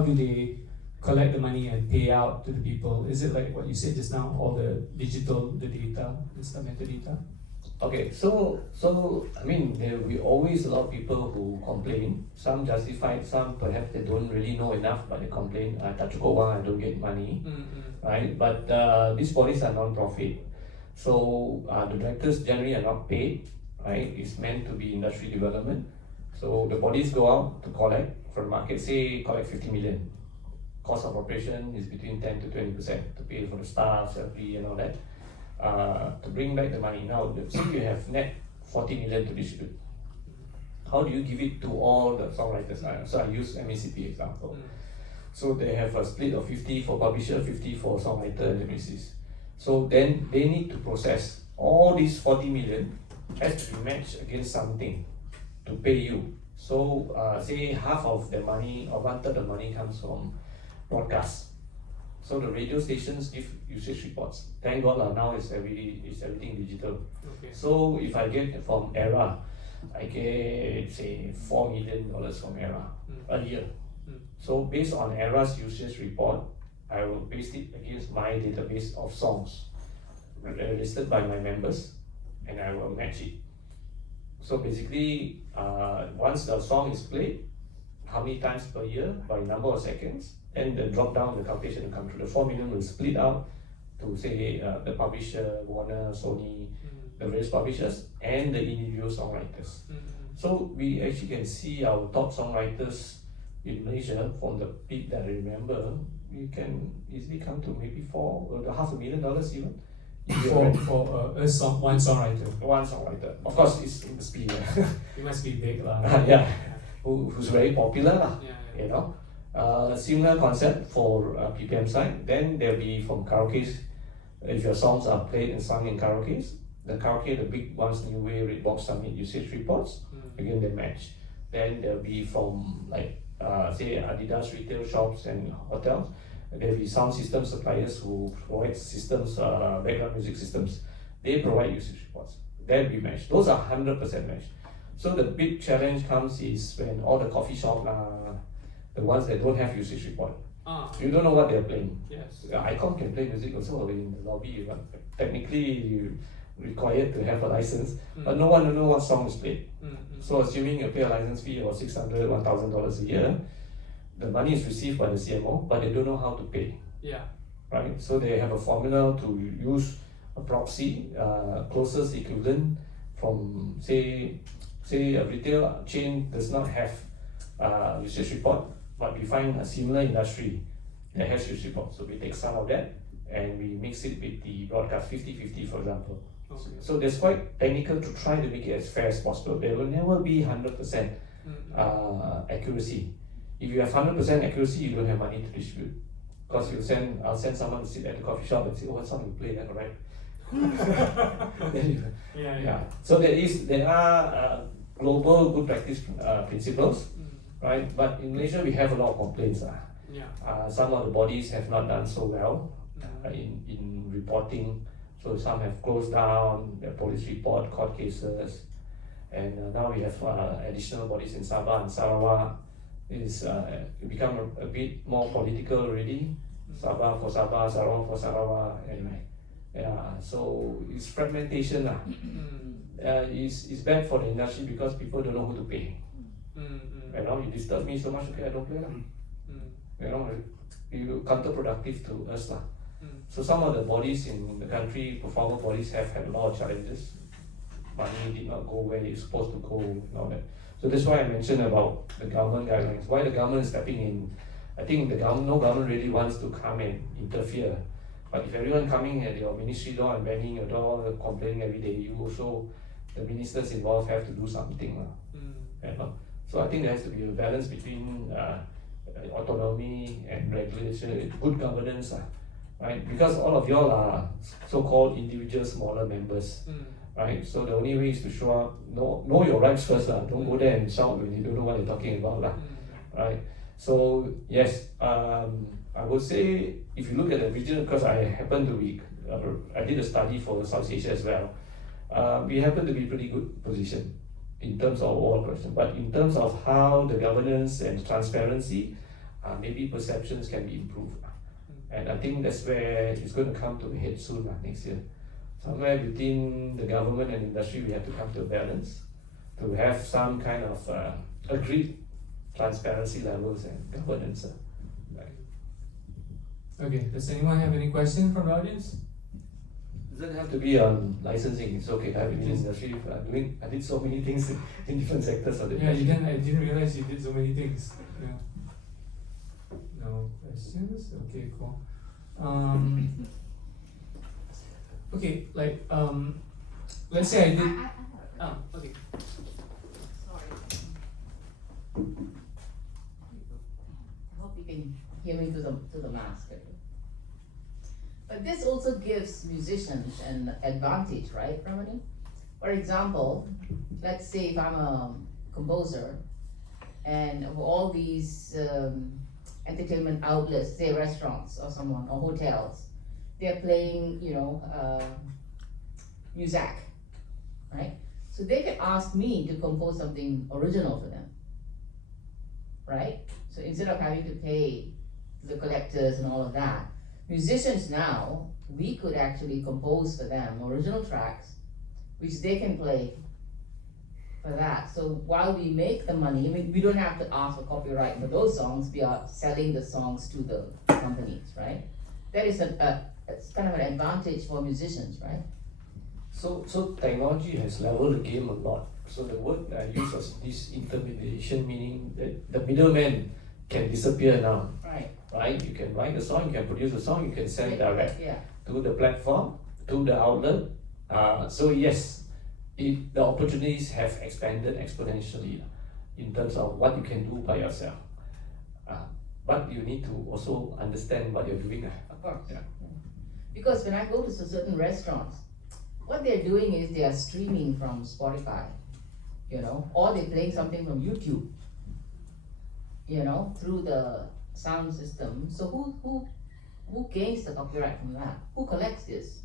do they collect the money and pay out to the people? Is it like what you said just now, all the digital, the data, the metadata? Okay, so I mean, there will be always a lot of people who complain. Some justified, some perhaps they don't really know enough, but they complain. I don't get money, right? But these bodies are non-profit, so the directors generally are not paid, right? It's meant to be industry development. So the bodies go out to collect from the market, say collect 50 million. Cost of operation is between 10 to 20% to pay for the staff, salary, and all that. To bring back the money. Now, say you have net 40 million to distribute. How do you give it to all the songwriters? So I use MECP example. So they have a split of 50 for publisher, 50 for songwriter and MCs. So then they need to process all these 40 million has to be matched against something to pay you. So say half of the money or 1/3 of the money comes from broadcast. So the radio stations give usage reports. Thank God now it's everything digital. Okay. So if I get from ERA, I get say $4 million from ERA a year. So based on ERA's usage report, I will paste it against my database of songs listed by my members, and I will match it. So basically, once the song is played, how many times per year by number of seconds, and the drop down, the calculation will come through. The 4 million will split out to say the publisher, Warner, Sony, the various publishers, and the individual songwriters. So we actually can see our top songwriters in Malaysia from the peak that I remember. We can easily come to maybe $500,000 even. For one songwriter. One songwriter. Of course, it must be. It must be big, Who's very popular, you know. Similar concept for PPM side. Then there'll be from karaoke. If your songs are played and sung in karaoke, the big ones, New Way, Redbox, Summit usage reports. Again, they match. Then there'll be from say Adidas retail shops and hotels. There'll be sound system suppliers who provide systems, background music systems. They provide usage reports. They'll be matched. Those are 100% matched. So the big challenge comes is when all the coffee shops, the ones that don't have usage report, you don't know what they're playing. Yes. ICOM can play music also in the lobby, but technically required to have a license, but no one will know what song is played. So assuming you pay a license fee of $600, $1,000 a year, the money is received by the CMO, but they don't know how to pay. Yeah. right? So they have a formula to use a proxy, closest equivalent from say a retail chain does not have usage report, but we find a similar industry that has usage report. So we take some of that and we mix it with the broadcast 50-50, for example. Okay. So that's quite technical to try to make it as fair as possible. There will never be 100% accuracy. If you have 100% accuracy, you don't have money to distribute. Because I'll send someone to sit at the coffee shop and say, oh, what song you play, that, right? Yeah. So there are global good practice principles, right? But in Malaysia, we have a lot of complaints. Some of the bodies have not done so well in reporting. So some have closed down, their police report, court cases, and now we have additional bodies in Sabah and Sarawak. It's become a bit more political already. Sabah for Sabah, Sarawak for Sarawak, and so it's fragmentation. It's bad for the industry because people don't know who to pay. You know, you disturb me so much, okay, I don't play lah. You know, you counterproductive to us lah. So some of the bodies in the country, performer bodies, have had a lot of challenges. Money did not go where it's supposed to go and all that. So that's why I mentioned about the government guidelines. Why the government is stepping in. I think no government really wants to come and interfere. But if everyone coming at your ministry door and banging your door, complaining every day, you also, the ministers involved have to do something. You know? So I think there has to be a balance between autonomy and regulation, good governance. Right? Because all of y'all are so-called individual smaller members. Right? So the only way is to show up, know your rights first. Don't go there and shout when you don't know what you're talking about. Right? So yes, I would say if you look at the region, because I happen to be, I did a study for South Asia as well. We happen to be pretty good position in terms of all questions, but in terms of how the governance and transparency, maybe perceptions can be improved. And I think that's where it's going to come to a head soon next year. Somewhere between the government and industry, we have to come to a balance to have some kind of agreed transparency levels and governance. Okay, does anyone have any questions from the audience? Doesn't have to be on licensing, it's okay. I've been in the industry, I did so many things in different sectors of the industry. I didn't realize you did so many things. Yeah. No questions? Okay, cool. Okay, like let's say I did. Okay. Sorry. I hope you can hear me through the mask. But this also gives musicians an advantage, right, Ramani? For example, let's say if I'm a composer and of all these entertainment outlets, say restaurants or someone or hotels, they're playing, CISAC, right? So they can ask me to compose something original for them, right? So instead of having to pay the collectors and all of that, musicians now, we could actually compose for them original tracks, which they can play for that. So while we make the money, I mean, we don't have to ask for copyright for those songs, we are selling the songs to the companies, right? That is it's kind of an advantage for musicians, right? So technology has leveled the game a lot. So the word I use was disintermediation, meaning that the middleman can disappear now. Right? You can write a song, you can produce a song, you can send direct to the platform, to the outlet. So yes, the opportunities have expanded exponentially in terms of what you can do by yourself. But you need to also understand what you're doing. Of course. Yeah. Because when I go to certain restaurants, what they're doing is they are streaming from Spotify, or they're playing something from YouTube, through the sound system. So who gains the copyright from that? Who collects this?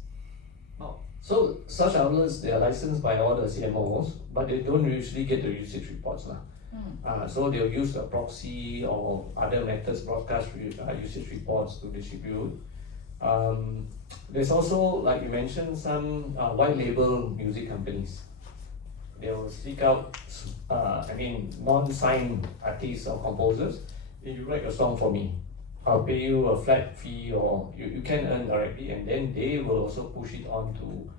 So such outlets, they are licensed by all the CMOs, but they don't usually get the usage reports. So they'll use a proxy or other methods, broadcast usage reports to distribute. There's also, like you mentioned, some white label music companies. They will seek out, non-signed artists or composers. If you write a song for me, I'll pay you a flat fee, or you can earn directly, and then they will also push it on to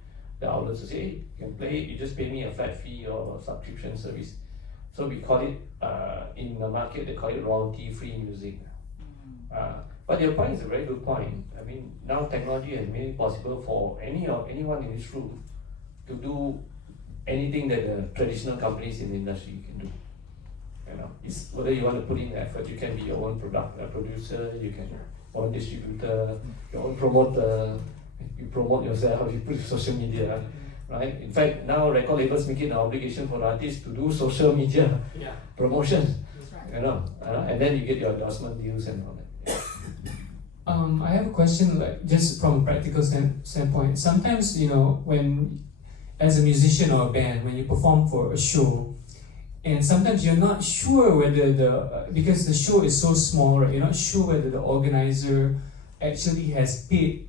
the outlets to say, hey, you can play it, you just pay me a flat fee or a subscription service. So we call it, in the market, they call it royalty-free music. But your point is a very good point. I mean, now technology has made it possible for anyone in this room to do anything that the traditional companies in the industry can do. You know, it's whether you want to put in the effort, you can be your own producer, you can own distributor, your own promoter, you promote yourself, you put social media, right? In fact, now record labels make it an obligation for the artists to do social media promotion. That's right. You know, and then you get your endorsement deals and all that. I have a question, like just from a practical standpoint. Sometimes, you know, when as a musician or a band, when you perform for a show, and sometimes you're not sure whether because the show is so small, right? You're not sure whether the organizer actually has paid,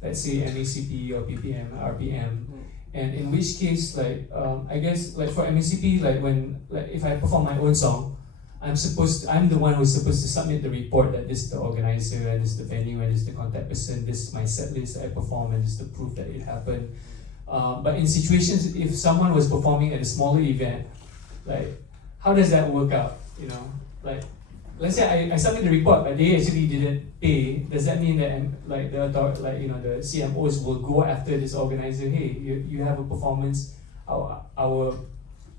let's say MACP or PPM, RPM, and in which case, like I guess, like for MACP, like if I perform my own song, I'm the one who's supposed to submit the report that this is the organizer, and this is the venue, and this is the contact person, this is my set list that I perform, and this is the proof that it happened. But in situations, if someone was performing at a smaller event, like how does that work out? You know, like let's say I submit the report, but they actually didn't pay. Does that mean that like the CMOs will go after this organizer? Hey, you have a performance, our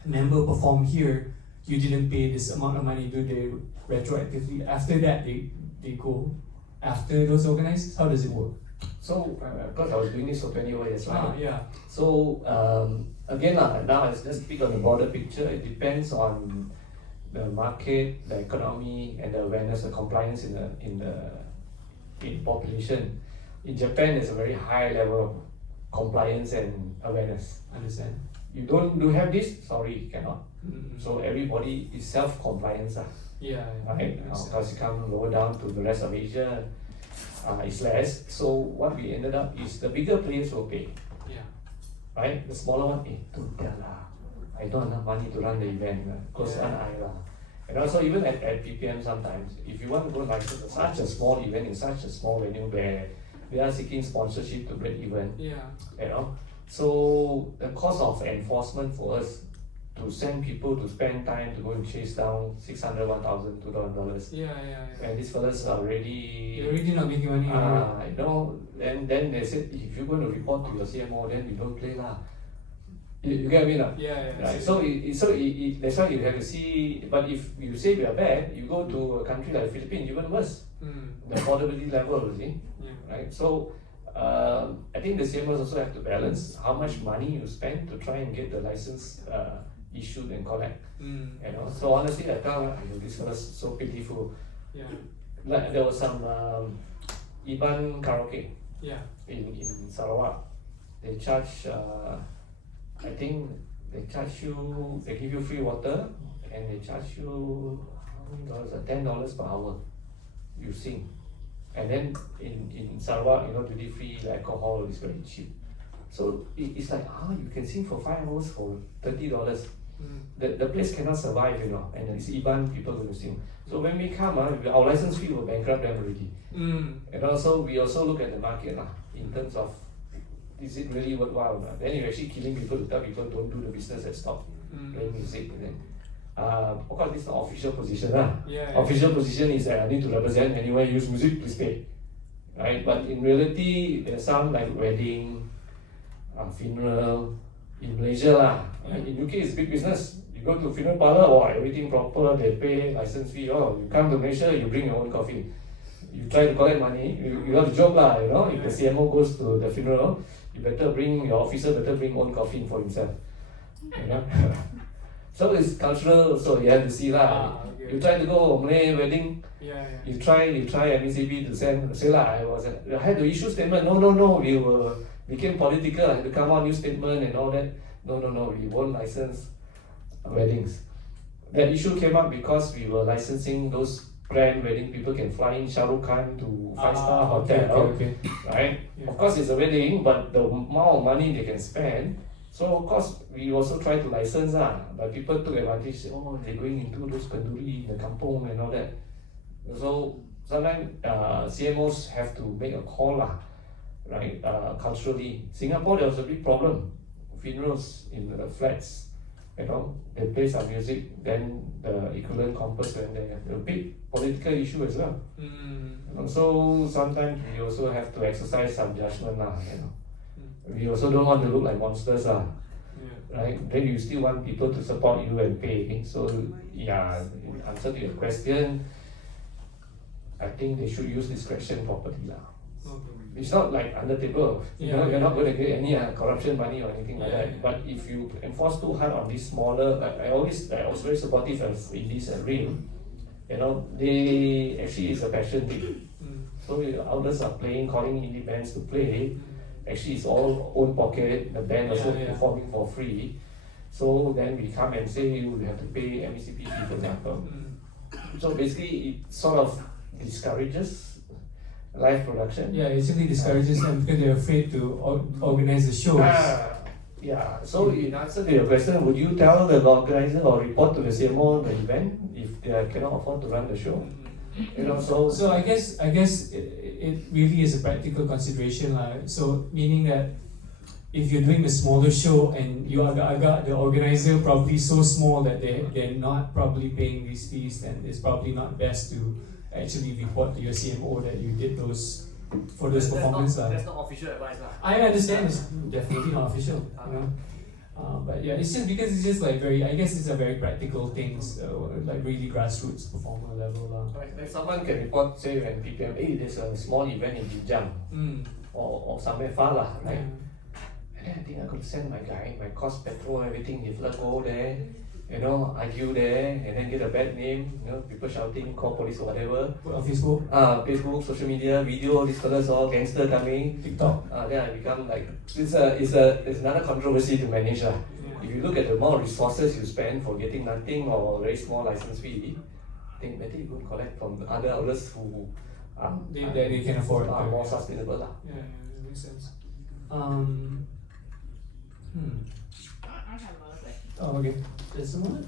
member performed here. You didn't pay this amount of money, do they retroactively? After that, they go after those organizers? How does it work? So, because I was doing this for 20 years, right? Yeah. So, again, now let's just speak on the broader picture. It depends on the market, the economy, and the awareness, the compliance in the population. In Japan, there's a very high level of compliance and awareness. Understand? You have this? Sorry, cannot. Mm-hmm. So everybody is self-compliance, Yeah. right? Because you come lower down to the rest of Asia, it's less. So what we ended up is the bigger players will pay, Yeah. right? The smaller one, don't tell lah. I don't have enough money to run the event, because I lah. And also even at PPM sometimes, if you want to go license such a small event in such a small venue where they are seeking sponsorship to break even, Yeah. you know, so the cost of enforcement for us to send people to spend time to go and chase down $600, $1,000, $200. Yeah. And these fellas are already. You're already not making money. You know, then they said if you're going to report to your CMO, then you don't play lah. You get me now? Yeah. Right. So that's why you have to see. But if you say we are bad, you go to a country like Philippines, even worse. The affordability level, you see, right? So I think the CMOs also have to balance how much money you spend to try and get the license issued and collect. You know, so honestly, I thought this was so pitiful. Yeah. Like there was some Iban karaoke. Yeah. In Sarawak, they charge. I think they charge you. They give you free water, and they charge you how many dollars? $10 per hour. You sing, and then in Sarawak, you know, duty free alcohol is very cheap. So it's like you can sing for 5 hours for $30. The place cannot survive, you know, and it's Iban people going to sing. So when we come, our license fee will bankrupt them already. And also we also look at the market in terms of, is it really worthwhile? Then you're actually killing people to tell people don't do the business and stop playing music. And then, of course, this is not official position. Official position is that I need to represent anywhere I use music, please pay. Right? But in reality, there's some like wedding, funeral, in Malaysia right? In UK it's big business. You go to funeral parlor, everything proper, they pay license fee. You come to Malaysia, you bring your own coffin. You try to collect money, you have to joke you know. If the CMO goes to the funeral, you better bring your officer bring own coffin for himself. You know. So it's cultural, so you have to see Okay. You try to go Malay wedding. You try MECB to say I had to issue statement. No, we became political. I had to come out new statement and all that. No, we won't license weddings. That issue came up because we were licensing those grand wedding. People can fly in Shah Rukh Khan to 5-star hotel, okay. right? Of course it's a wedding, but the amount of money they can spend. So of course we also try to license but people took advantage. They're going into those kenduri in the kampung and all that. So sometimes CMOs have to make a call lah, right? Culturally, Singapore there was a big problem. Funerals in the flats, you know, they play some music, then the equivalent compass when they have a big political issue as well. And so sometimes we also have to exercise some judgment lah, you know. We also don't want to look like monsters lah. Right? Then you still want people to support you and pay. So yeah, in answer to your question, I think they should use discretion properly lah. It's not like under table. You know, you're not going to get any corruption money or anything like that. But if you enforce too hard on these smaller, I was very supportive of Indies and Real. You know, they actually it's a passion thing. So others are playing, calling indie bands to play. Actually, it's all own pocket. The band also performing for free. So then we come and say you have to pay MECP fee, for example. So basically, it sort of discourages live production. Yeah, it simply discourages them because they're afraid to organize the shows. Yeah. So in answer to your question, would you tell the organizer or report to the CMO the event if they cannot afford to run the show? You know, so I guess it really is a practical consideration, so meaning that if you're doing a smaller show and you are the organizer probably so small that they're not probably paying these fees, then it's probably not best to actually report to your CMO that you did those for those performances. That's not official advice lah. I understand it's definitely not official, you know. But yeah, it's just because it's just like I guess it's a very practical things, like really grassroots performer level. Like someone can report, say when PPM, hey, there's a small event in Jinjang or somewhere far lah, right? And then I think I could send my guy, my cost, petrol, everything, he go there, you know, argue there, and then get a bad name, you know, people shouting, call police or whatever. Put on Facebook? Facebook, social media, video, these fellas all gangster coming. TikTok. Then I become like, it's another controversy to manage lah. If you look at the more resources you spend for getting nothing or very small license fee, I think better you go collect from other outlets who they can afford are more sustainable lah. Yeah, makes sense. I have another question. Oh, okay. There's someone?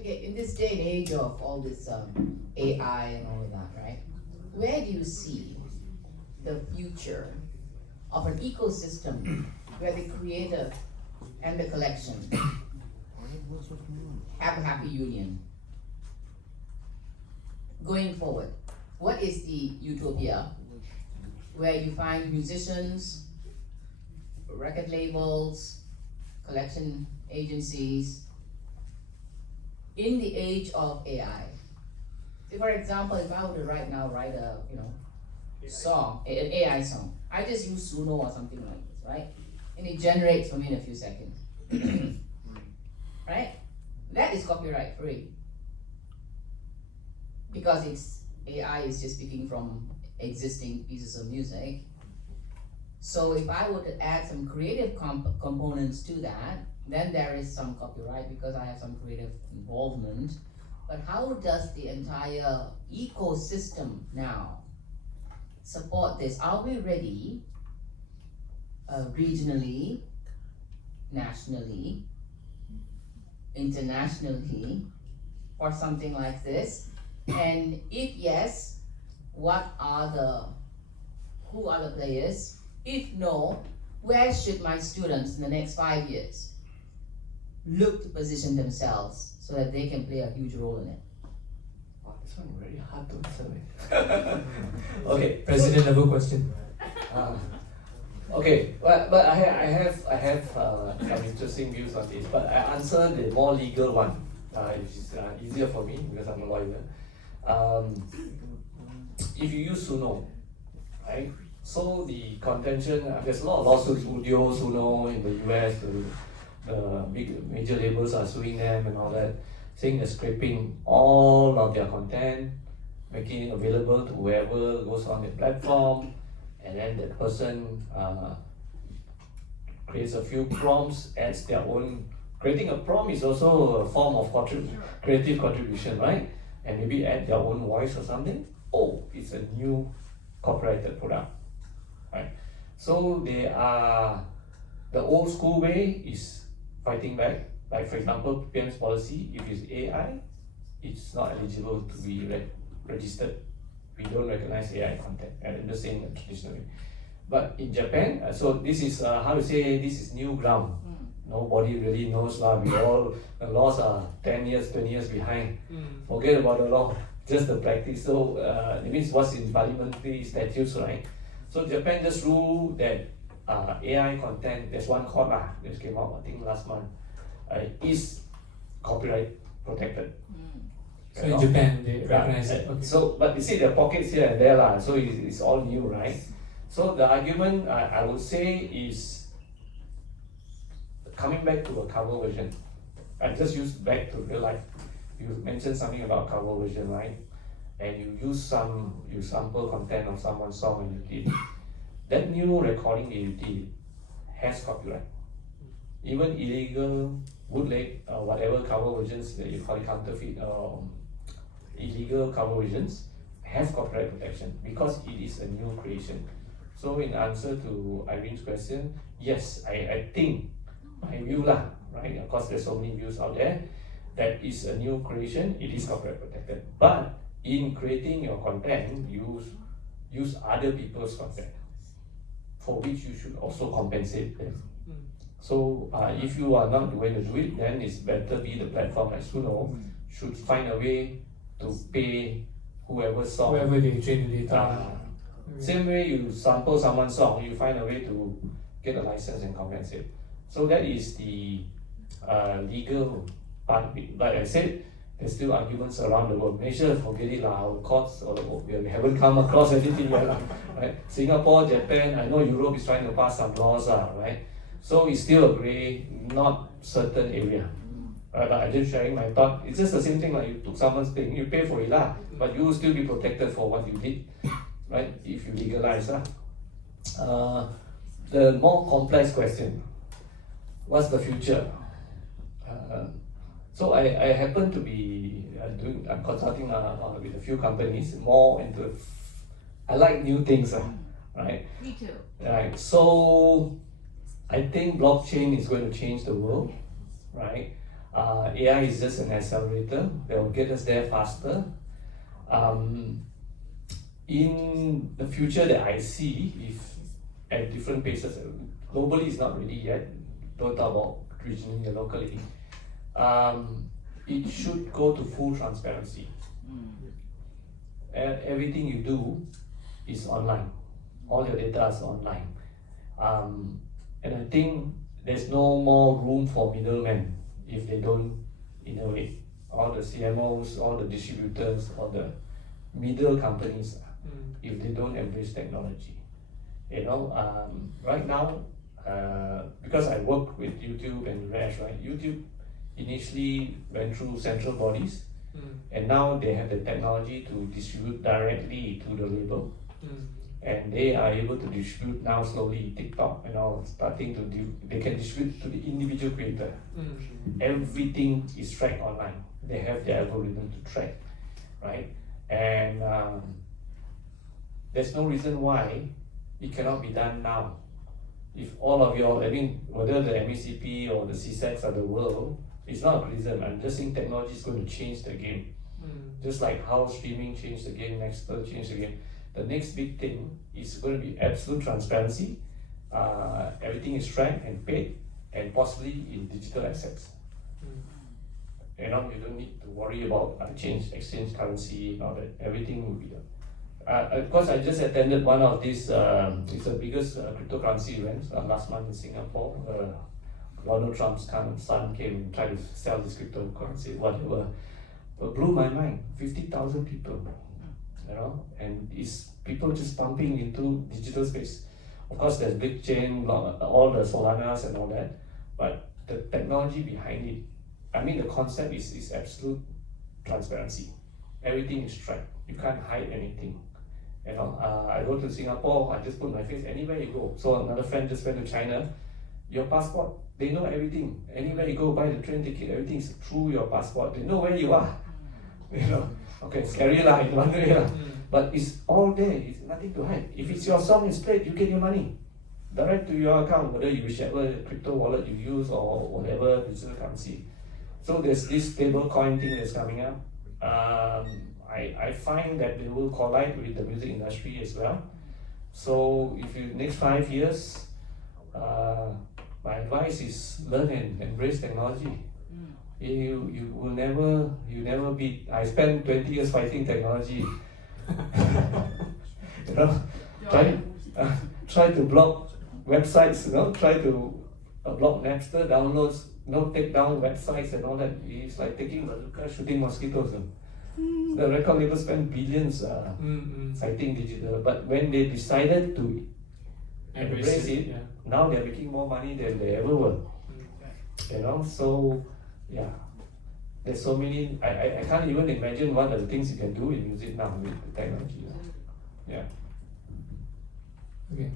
Okay, in this day and age of all this AI and all of that, right? Where do you see the future of an ecosystem where the creator and the collection have a happy union? Going forward, what is the utopia where you find musicians, record labels, collection agencies in the age of AI? So for example, if I were to write a song, an AI song, I just use Suno or something like this, right? And it generates for me in a few seconds. Right? That is copyright free. Because AI is just picking from existing pieces of music. So if I were to add some creative components to that, then there is some copyright because I have some creative involvement. But how does the entire ecosystem now support this? Are we ready regionally, nationally, internationally for something like this? And if yes, who are the players? If no, where should my students in the next 5 years look to position themselves so that they can play a huge role in it? Wow, this one very hard to answer. Okay, president level question. Okay, but I have some interesting views on this. But I answer the more legal one. It's easier for me because I'm a lawyer. If you use Suno, right? So the contention, there's a lot of lawsuits, Udio, Suno in the US, the big major labels are suing them and all that, saying they're scraping all of their content, making it available to whoever goes on the platform, and then that person creates a few prompts, adds their own. Creating a prompt is also a form of creative contribution, right? And maybe add their own voice or something. Oh, it's a new copyrighted product, right? So they are, the old school way is fighting back, Like for example, PM's policy, if it's AI, it's not eligible to be registered. We don't recognize AI content, and I'm just saying traditionally. But in Japan, so this is how to say, this is new ground. Nobody really knows lah. We all, the laws are 10 years, 20 years behind. Forget about the law, just the practice. So it means what's in parliamentary statutes, right? So Japan just ruled that AI content, there's one court lah, this came out I think last month, is copyright protected. So in Japan, they recognize it. Okay. So, but you see there are pockets here and there lah, so it's all new, right? So the argument I would say is coming back to a cover version. I just use back to real life. You mentioned something about cover version, right? And you sample content of someone's song and you did. That new recording that you did has copyright. Even illegal, bootleg, whatever cover versions that you call it, counterfeit, illegal cover versions have copyright protection because it is a new creation. So in answer to Irene's question, yes, I think, my view lah, right? Of course, there's so many views out there. That is a new creation, it is copyright protected. But in creating your content, use other people's content, for which you should also compensate them. So if you are not going to do it, then it's better be the platform like Suno should find a way to pay whoever song. Whoever they train the data. Same way you sample someone's song, you find a way to get a license and compensate. So that is the legal part of it. Like I said, there's still arguments around the world. Malaysia, forget it lah, our courts, we haven't come across anything yet lah, right? Singapore, Japan, I know Europe is trying to pass some laws lah, right? So it's still a grey, not certain area. Right, but I'm just sharing my thought. It's just the same thing like you took someone's thing, you pay for it lah, but you will still be protected for what you did, right? If you legalize lah. The more complex question, what's the future? So I happen to be I'm consulting with a few companies more into, I like new things, right? Me too. Right, so I think blockchain is going to change the world, right? AI is just an accelerator that will get us there faster. In the future that I see, if at different paces, globally is not ready yet, don't talk about regionally or locally, it should go to full transparency. And everything you do is online. All your data is online. And I think there's no more room for middlemen if they don't innovate. All the CMOs, all the distributors, all the middle companies, if they don't embrace technology. You know, right now, because I work with YouTube and Rash, right? YouTube initially went through central bodies, and now they have the technology to distribute directly to the label, and they are able to distribute now slowly. TikTok and all starting to they can distribute to the individual creator. Everything is tracked online. They have their algorithm to track, right? And there's no reason why it cannot be done now. If all of your, I mean, whether the MECP or the CISACs of the world, it's not a criticism. I'm just saying technology is going to change the game. Just like how streaming changed the game, Nextdoor changed the game. The next big thing is going to be absolute transparency. Everything is tracked and paid, and possibly in digital assets. You know, you don't need to worry about exchange currency and all that. Everything will be done. Of course, I just attended one of these, it's the biggest cryptocurrency events last month in Singapore. Donald Trump's son came and tried to sell this cryptocurrency, whatever. But blew my mind, 50,000 people, you know, and it's people just pumping into digital space. Of course, there's blockchain, all the Solanas and all that, but the technology behind it, I mean, the concept is absolute transparency. Everything is tracked. You can't hide anything. You know, I go to Singapore, I just put my face anywhere you go. So another friend just went to China. Your passport, they know everything. Anywhere you go, buy the train ticket, everything is through your passport. They know where you are. You know, okay, scary lah in one way lah. But it's all there. It's nothing to hide. If it's your song is played, you get your money. direct to your account, whether you whichever crypto wallet you use or whatever digital currency. So there's this stable coin thing that's coming up. I find that they will collide with the music industry as well. So if you next 5 years, my advice is learn and embrace technology. You will never beat. I spent 20 years fighting technology. You know, try to block websites. You know, try to block Napster downloads. Take down websites and all that. It's like taking bazooka, shooting mosquitoes. The record label spent billions citing digital, but when they decided to embrace it, now they're making more money than they ever were. You know, so yeah, there's so many. I can't even imagine what are the things you can do in music now with the technology. Yeah. Okay.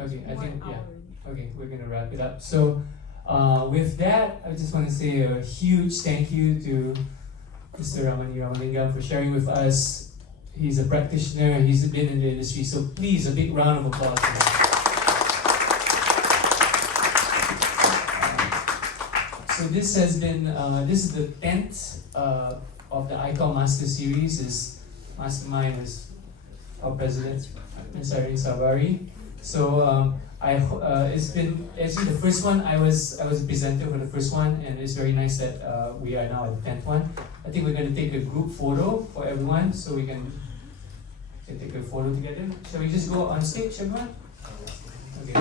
Okay. I think Okay, we're gonna wrap it up. So, with that, I just want to say a huge thank you to Mr. R.Ramani Ramalingam for sharing with us. He's a practitioner. He's been in the industry. So please, a big round of applause for him. So this has been, this is the 10th of the ICOM Master Series. This mastermind is our president, Ms. Irene Sabari. So it's been actually the first one. I was a presenter for the first one, and it's very nice that we are now at the 10th one. I think we're going to take a group photo for everyone, so we can take a photo together. Shall we just go on stage, everyone? Okay.